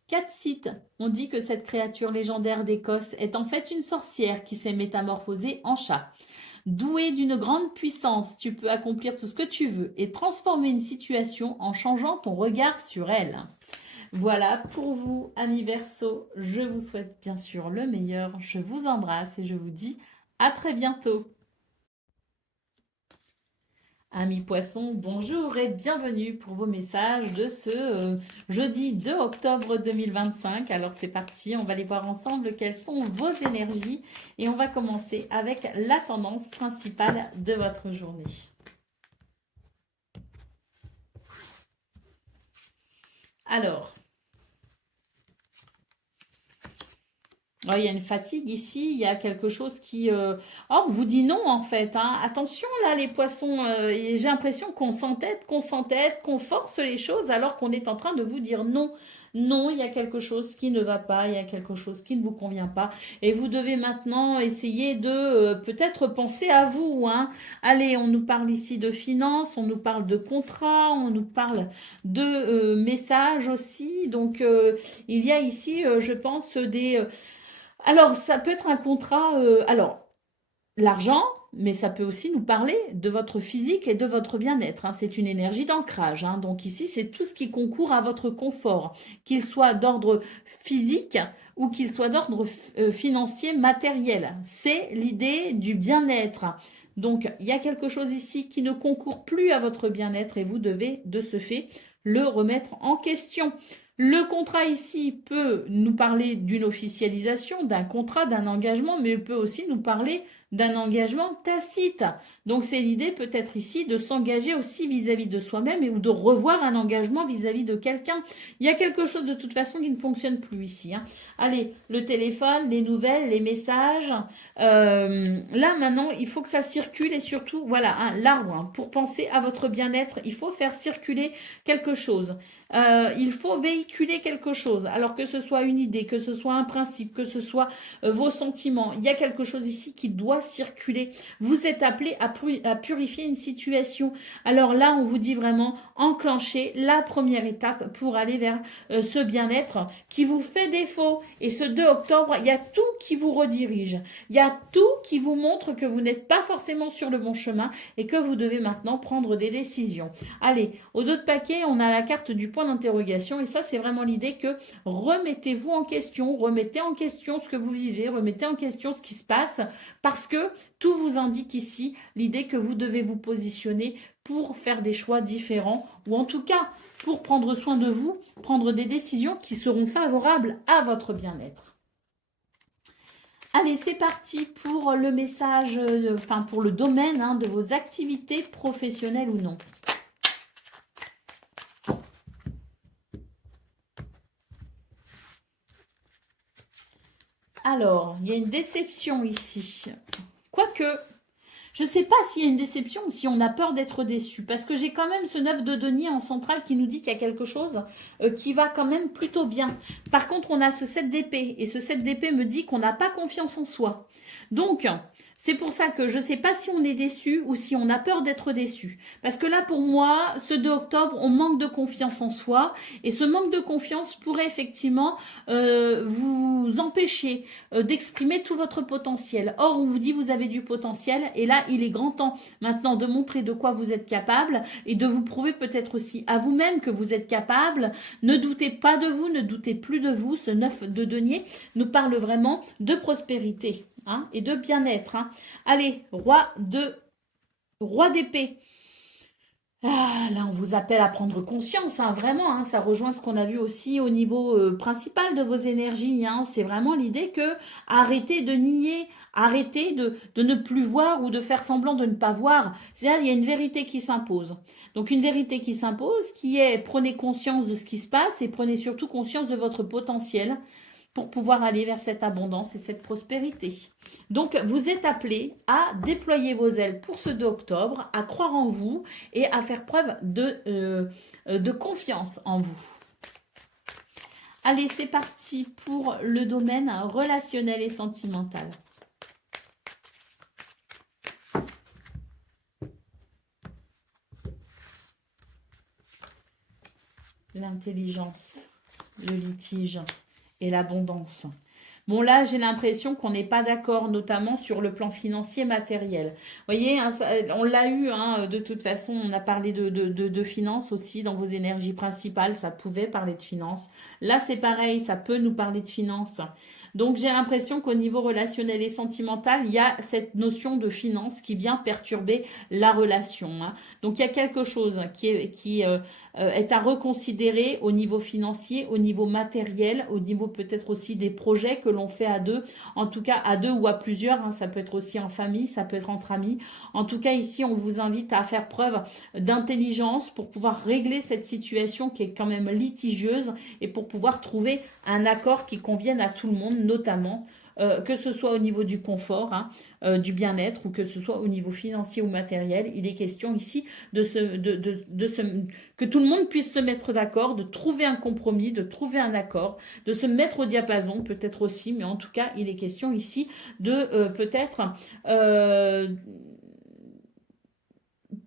Catcite, on dit que cette créature légendaire d'Écosse est en fait une sorcière qui s'est métamorphosée en chat. Doué d'une grande puissance, tu peux accomplir tout ce que tu veux et transformer une situation en changeant ton regard sur elle. Voilà pour vous, amis Verseau. Je vous souhaite bien sûr le meilleur. Je vous embrasse et je vous dis à très bientôt. Amis poissons, bonjour et bienvenue pour vos messages de ce jeudi 2 octobre 2025. Alors c'est parti, on va aller voir ensemble quelles sont vos énergies et on va commencer avec la tendance principale de votre journée. Alors, oh, il y a une fatigue ici, il y a quelque chose qui... on vous dit non en fait. Hein. Attention là les poissons, j'ai l'impression qu'on s'entête, qu'on force les choses alors qu'on est en train de vous dire non. Non, il y a quelque chose qui ne va pas, il y a quelque chose qui ne vous convient pas. Et vous devez maintenant essayer de peut-être penser à vous. Hein. Allez, on nous parle ici de finances, on nous parle de contrats, on nous parle de messages aussi. Donc, il y a ici, je pense, des... alors, ça peut être un contrat, l'argent, mais ça peut aussi nous parler de votre physique et de votre bien-être. Hein. C'est une énergie d'ancrage. Hein. Donc ici, c'est tout ce qui concourt à votre confort, qu'il soit d'ordre physique ou qu'il soit d'ordre financier, matériel. C'est l'idée du bien-être. Donc, il y a quelque chose ici qui ne concourt plus à votre bien-être et vous devez, de ce fait, le remettre en question. Le contrat ici peut nous parler d'une officialisation, d'un contrat, d'un engagement, mais il peut aussi nous parler d'un engagement tacite. Donc c'est l'idée peut-être ici de s'engager aussi vis-à-vis de soi-même ou de revoir un engagement vis-à-vis de quelqu'un. Il y a quelque chose de toute façon qui ne fonctionne plus ici. Hein. Allez, le téléphone, les nouvelles, les messages. Là maintenant, il faut que ça circule et surtout, voilà, hein, l'arbre. Hein, pour penser à votre bien-être, il faut faire circuler quelque chose. Il faut véhiculer quelque chose. Alors que ce soit une idée, que ce soit un principe, que ce soit vos sentiments. Il y a quelque chose ici qui doit circuler. Vous êtes appelé à purifier une situation. Alors là, on vous dit vraiment enclencher la première étape pour aller vers ce bien-être qui vous fait défaut. Et ce 2 octobre, il y a tout qui vous redirige. Il y a tout qui vous montre que vous n'êtes pas forcément sur le bon chemin et que vous devez maintenant prendre des décisions. Allez, au dos de paquet, on a la carte du point d'interrogation et ça, c'est vraiment l'idée que remettez-vous en question, remettez en question ce que vous vivez, remettez en question ce qui se passe parce que tout vous indique ici l'idée que vous devez vous positionner pour faire des choix différents ou en tout cas pour prendre soin de vous, prendre des décisions qui seront favorables à votre bien-être. Allez, c'est parti pour le message, enfin pour le domaine hein, de vos activités professionnelles ou non. Alors, il y a une déception ici. Quoique, Je ne sais pas s'il y a une déception ou si on a peur d'être déçu. Parce que j'ai quand même ce 9 de denier en centrale qui nous dit qu'il y a quelque chose qui va quand même plutôt bien. Par contre, on a ce 7 d'épée. Et ce 7 d'épée me dit qu'on n'a pas confiance en soi. Donc, c'est pour ça que je ne sais pas si on est déçu ou si on a peur d'être déçu. Parce que là, pour moi, ce 2 octobre, on manque de confiance en soi. Et ce manque de confiance pourrait effectivement vous empêcher d'exprimer tout votre potentiel. Or, on vous dit vous avez du potentiel. Et là, il est grand temps maintenant de montrer de quoi vous êtes capable et de vous prouver peut-être aussi à vous-même que vous êtes capable. Ne doutez pas de vous, ne doutez plus de vous. Ce 9 de denier nous parle vraiment de prospérité. Hein, et de bien-être. Hein. Allez, roi d'épée. Ah, là, on vous appelle à prendre conscience, hein, vraiment. Hein, ça rejoint ce qu'on a vu aussi au niveau principal de vos énergies. Hein, c'est vraiment l'idée que arrêtez de nier, arrêtez de ne plus voir ou de faire semblant de ne pas voir. C'est-à-dire, il y a une vérité qui s'impose. Donc, une vérité qui s'impose, qui est prenez conscience de ce qui se passe et prenez surtout conscience de votre potentiel pour pouvoir aller vers cette abondance et cette prospérité. Donc, vous êtes appelé à déployer vos ailes pour ce 2 octobre, à croire en vous et à faire preuve de confiance en vous. Allez, c'est parti pour le domaine relationnel et sentimental. L'intelligence, le litige et l'abondance. Bon, là, j'ai l'impression qu'on n'est pas d'accord, notamment sur le plan financier matériel. Vous voyez, hein, on l'a eu, hein, de toute façon, on a parlé de finances aussi dans vos énergies principales, ça pouvait parler de finances. Là, c'est pareil, ça peut nous parler de finances. Donc, j'ai l'impression qu'au niveau relationnel et sentimental, il y a cette notion de finance qui vient perturber la relation. Hein. Donc, il y a quelque chose qui est à reconsidérer au niveau financier, au niveau matériel, au niveau peut-être aussi des projets que l'on fait à deux, en tout cas à deux ou à plusieurs, hein, ça peut être aussi en famille, ça peut être entre amis. En tout cas, ici, on vous invite à faire preuve d'intelligence pour pouvoir régler cette situation qui est quand même litigieuse et pour pouvoir trouver un accord qui convienne à tout le monde, notamment que ce soit au niveau du confort, hein, du bien-être ou que ce soit au niveau financier ou matériel. Il est question ici que tout le monde puisse se mettre d'accord, de trouver un compromis, de trouver un accord, de se mettre au diapason peut-être aussi, mais en tout cas, il est question ici de peut-être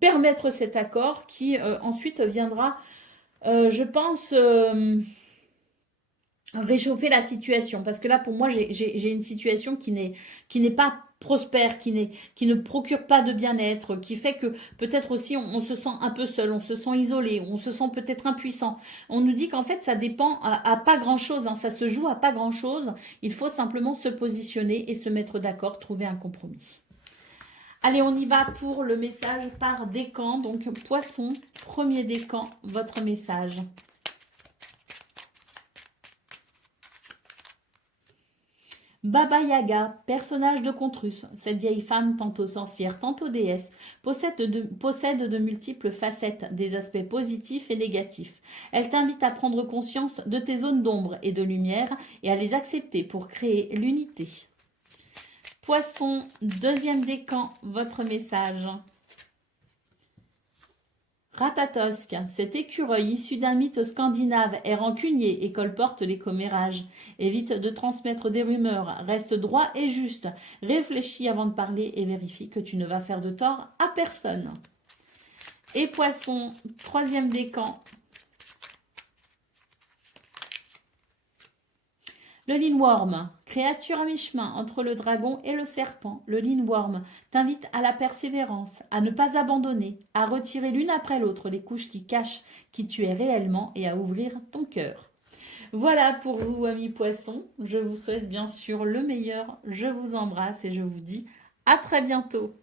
permettre cet accord qui ensuite viendra, je pense réchauffer la situation. Parce que là, pour moi, j'ai une situation qui n'est pas prospère, qui ne procure pas de bien-être, qui fait que peut-être aussi on se sent un peu seul, on se sent isolé, on se sent peut-être impuissant. On nous dit qu'en fait, ça dépend à pas grand-chose, hein, ça se joue à pas grand-chose. Il faut simplement se positionner et se mettre d'accord, trouver un compromis. Allez, on y va pour le message par décan. Donc, Poisson, premier décan, votre message. Baba Yaga, personnage de conte russe, cette vieille femme tantôt sorcière, tantôt déesse, possède de multiples facettes, des aspects positifs et négatifs. Elle t'invite à prendre conscience de tes zones d'ombre et de lumière et à les accepter pour créer l'unité. Poisson, deuxième décan, votre message. Ratatosk, cet écureuil issu d'un mythe scandinave est rancunier et colporte les commérages. Évite de transmettre des rumeurs, reste droit et juste. Réfléchis avant de parler et vérifie que tu ne vas faire de tort à personne. Et Poisson, troisième décan. Le Linworm, créature à mi-chemin entre le dragon et le serpent, le Linworm t'invite à la persévérance, à ne pas abandonner, à retirer l'une après l'autre les couches qui cachent qui tu es réellement et à ouvrir ton cœur. Voilà pour vous, amis poissons. Je vous souhaite bien sûr le meilleur. Je vous embrasse et je vous dis à très bientôt.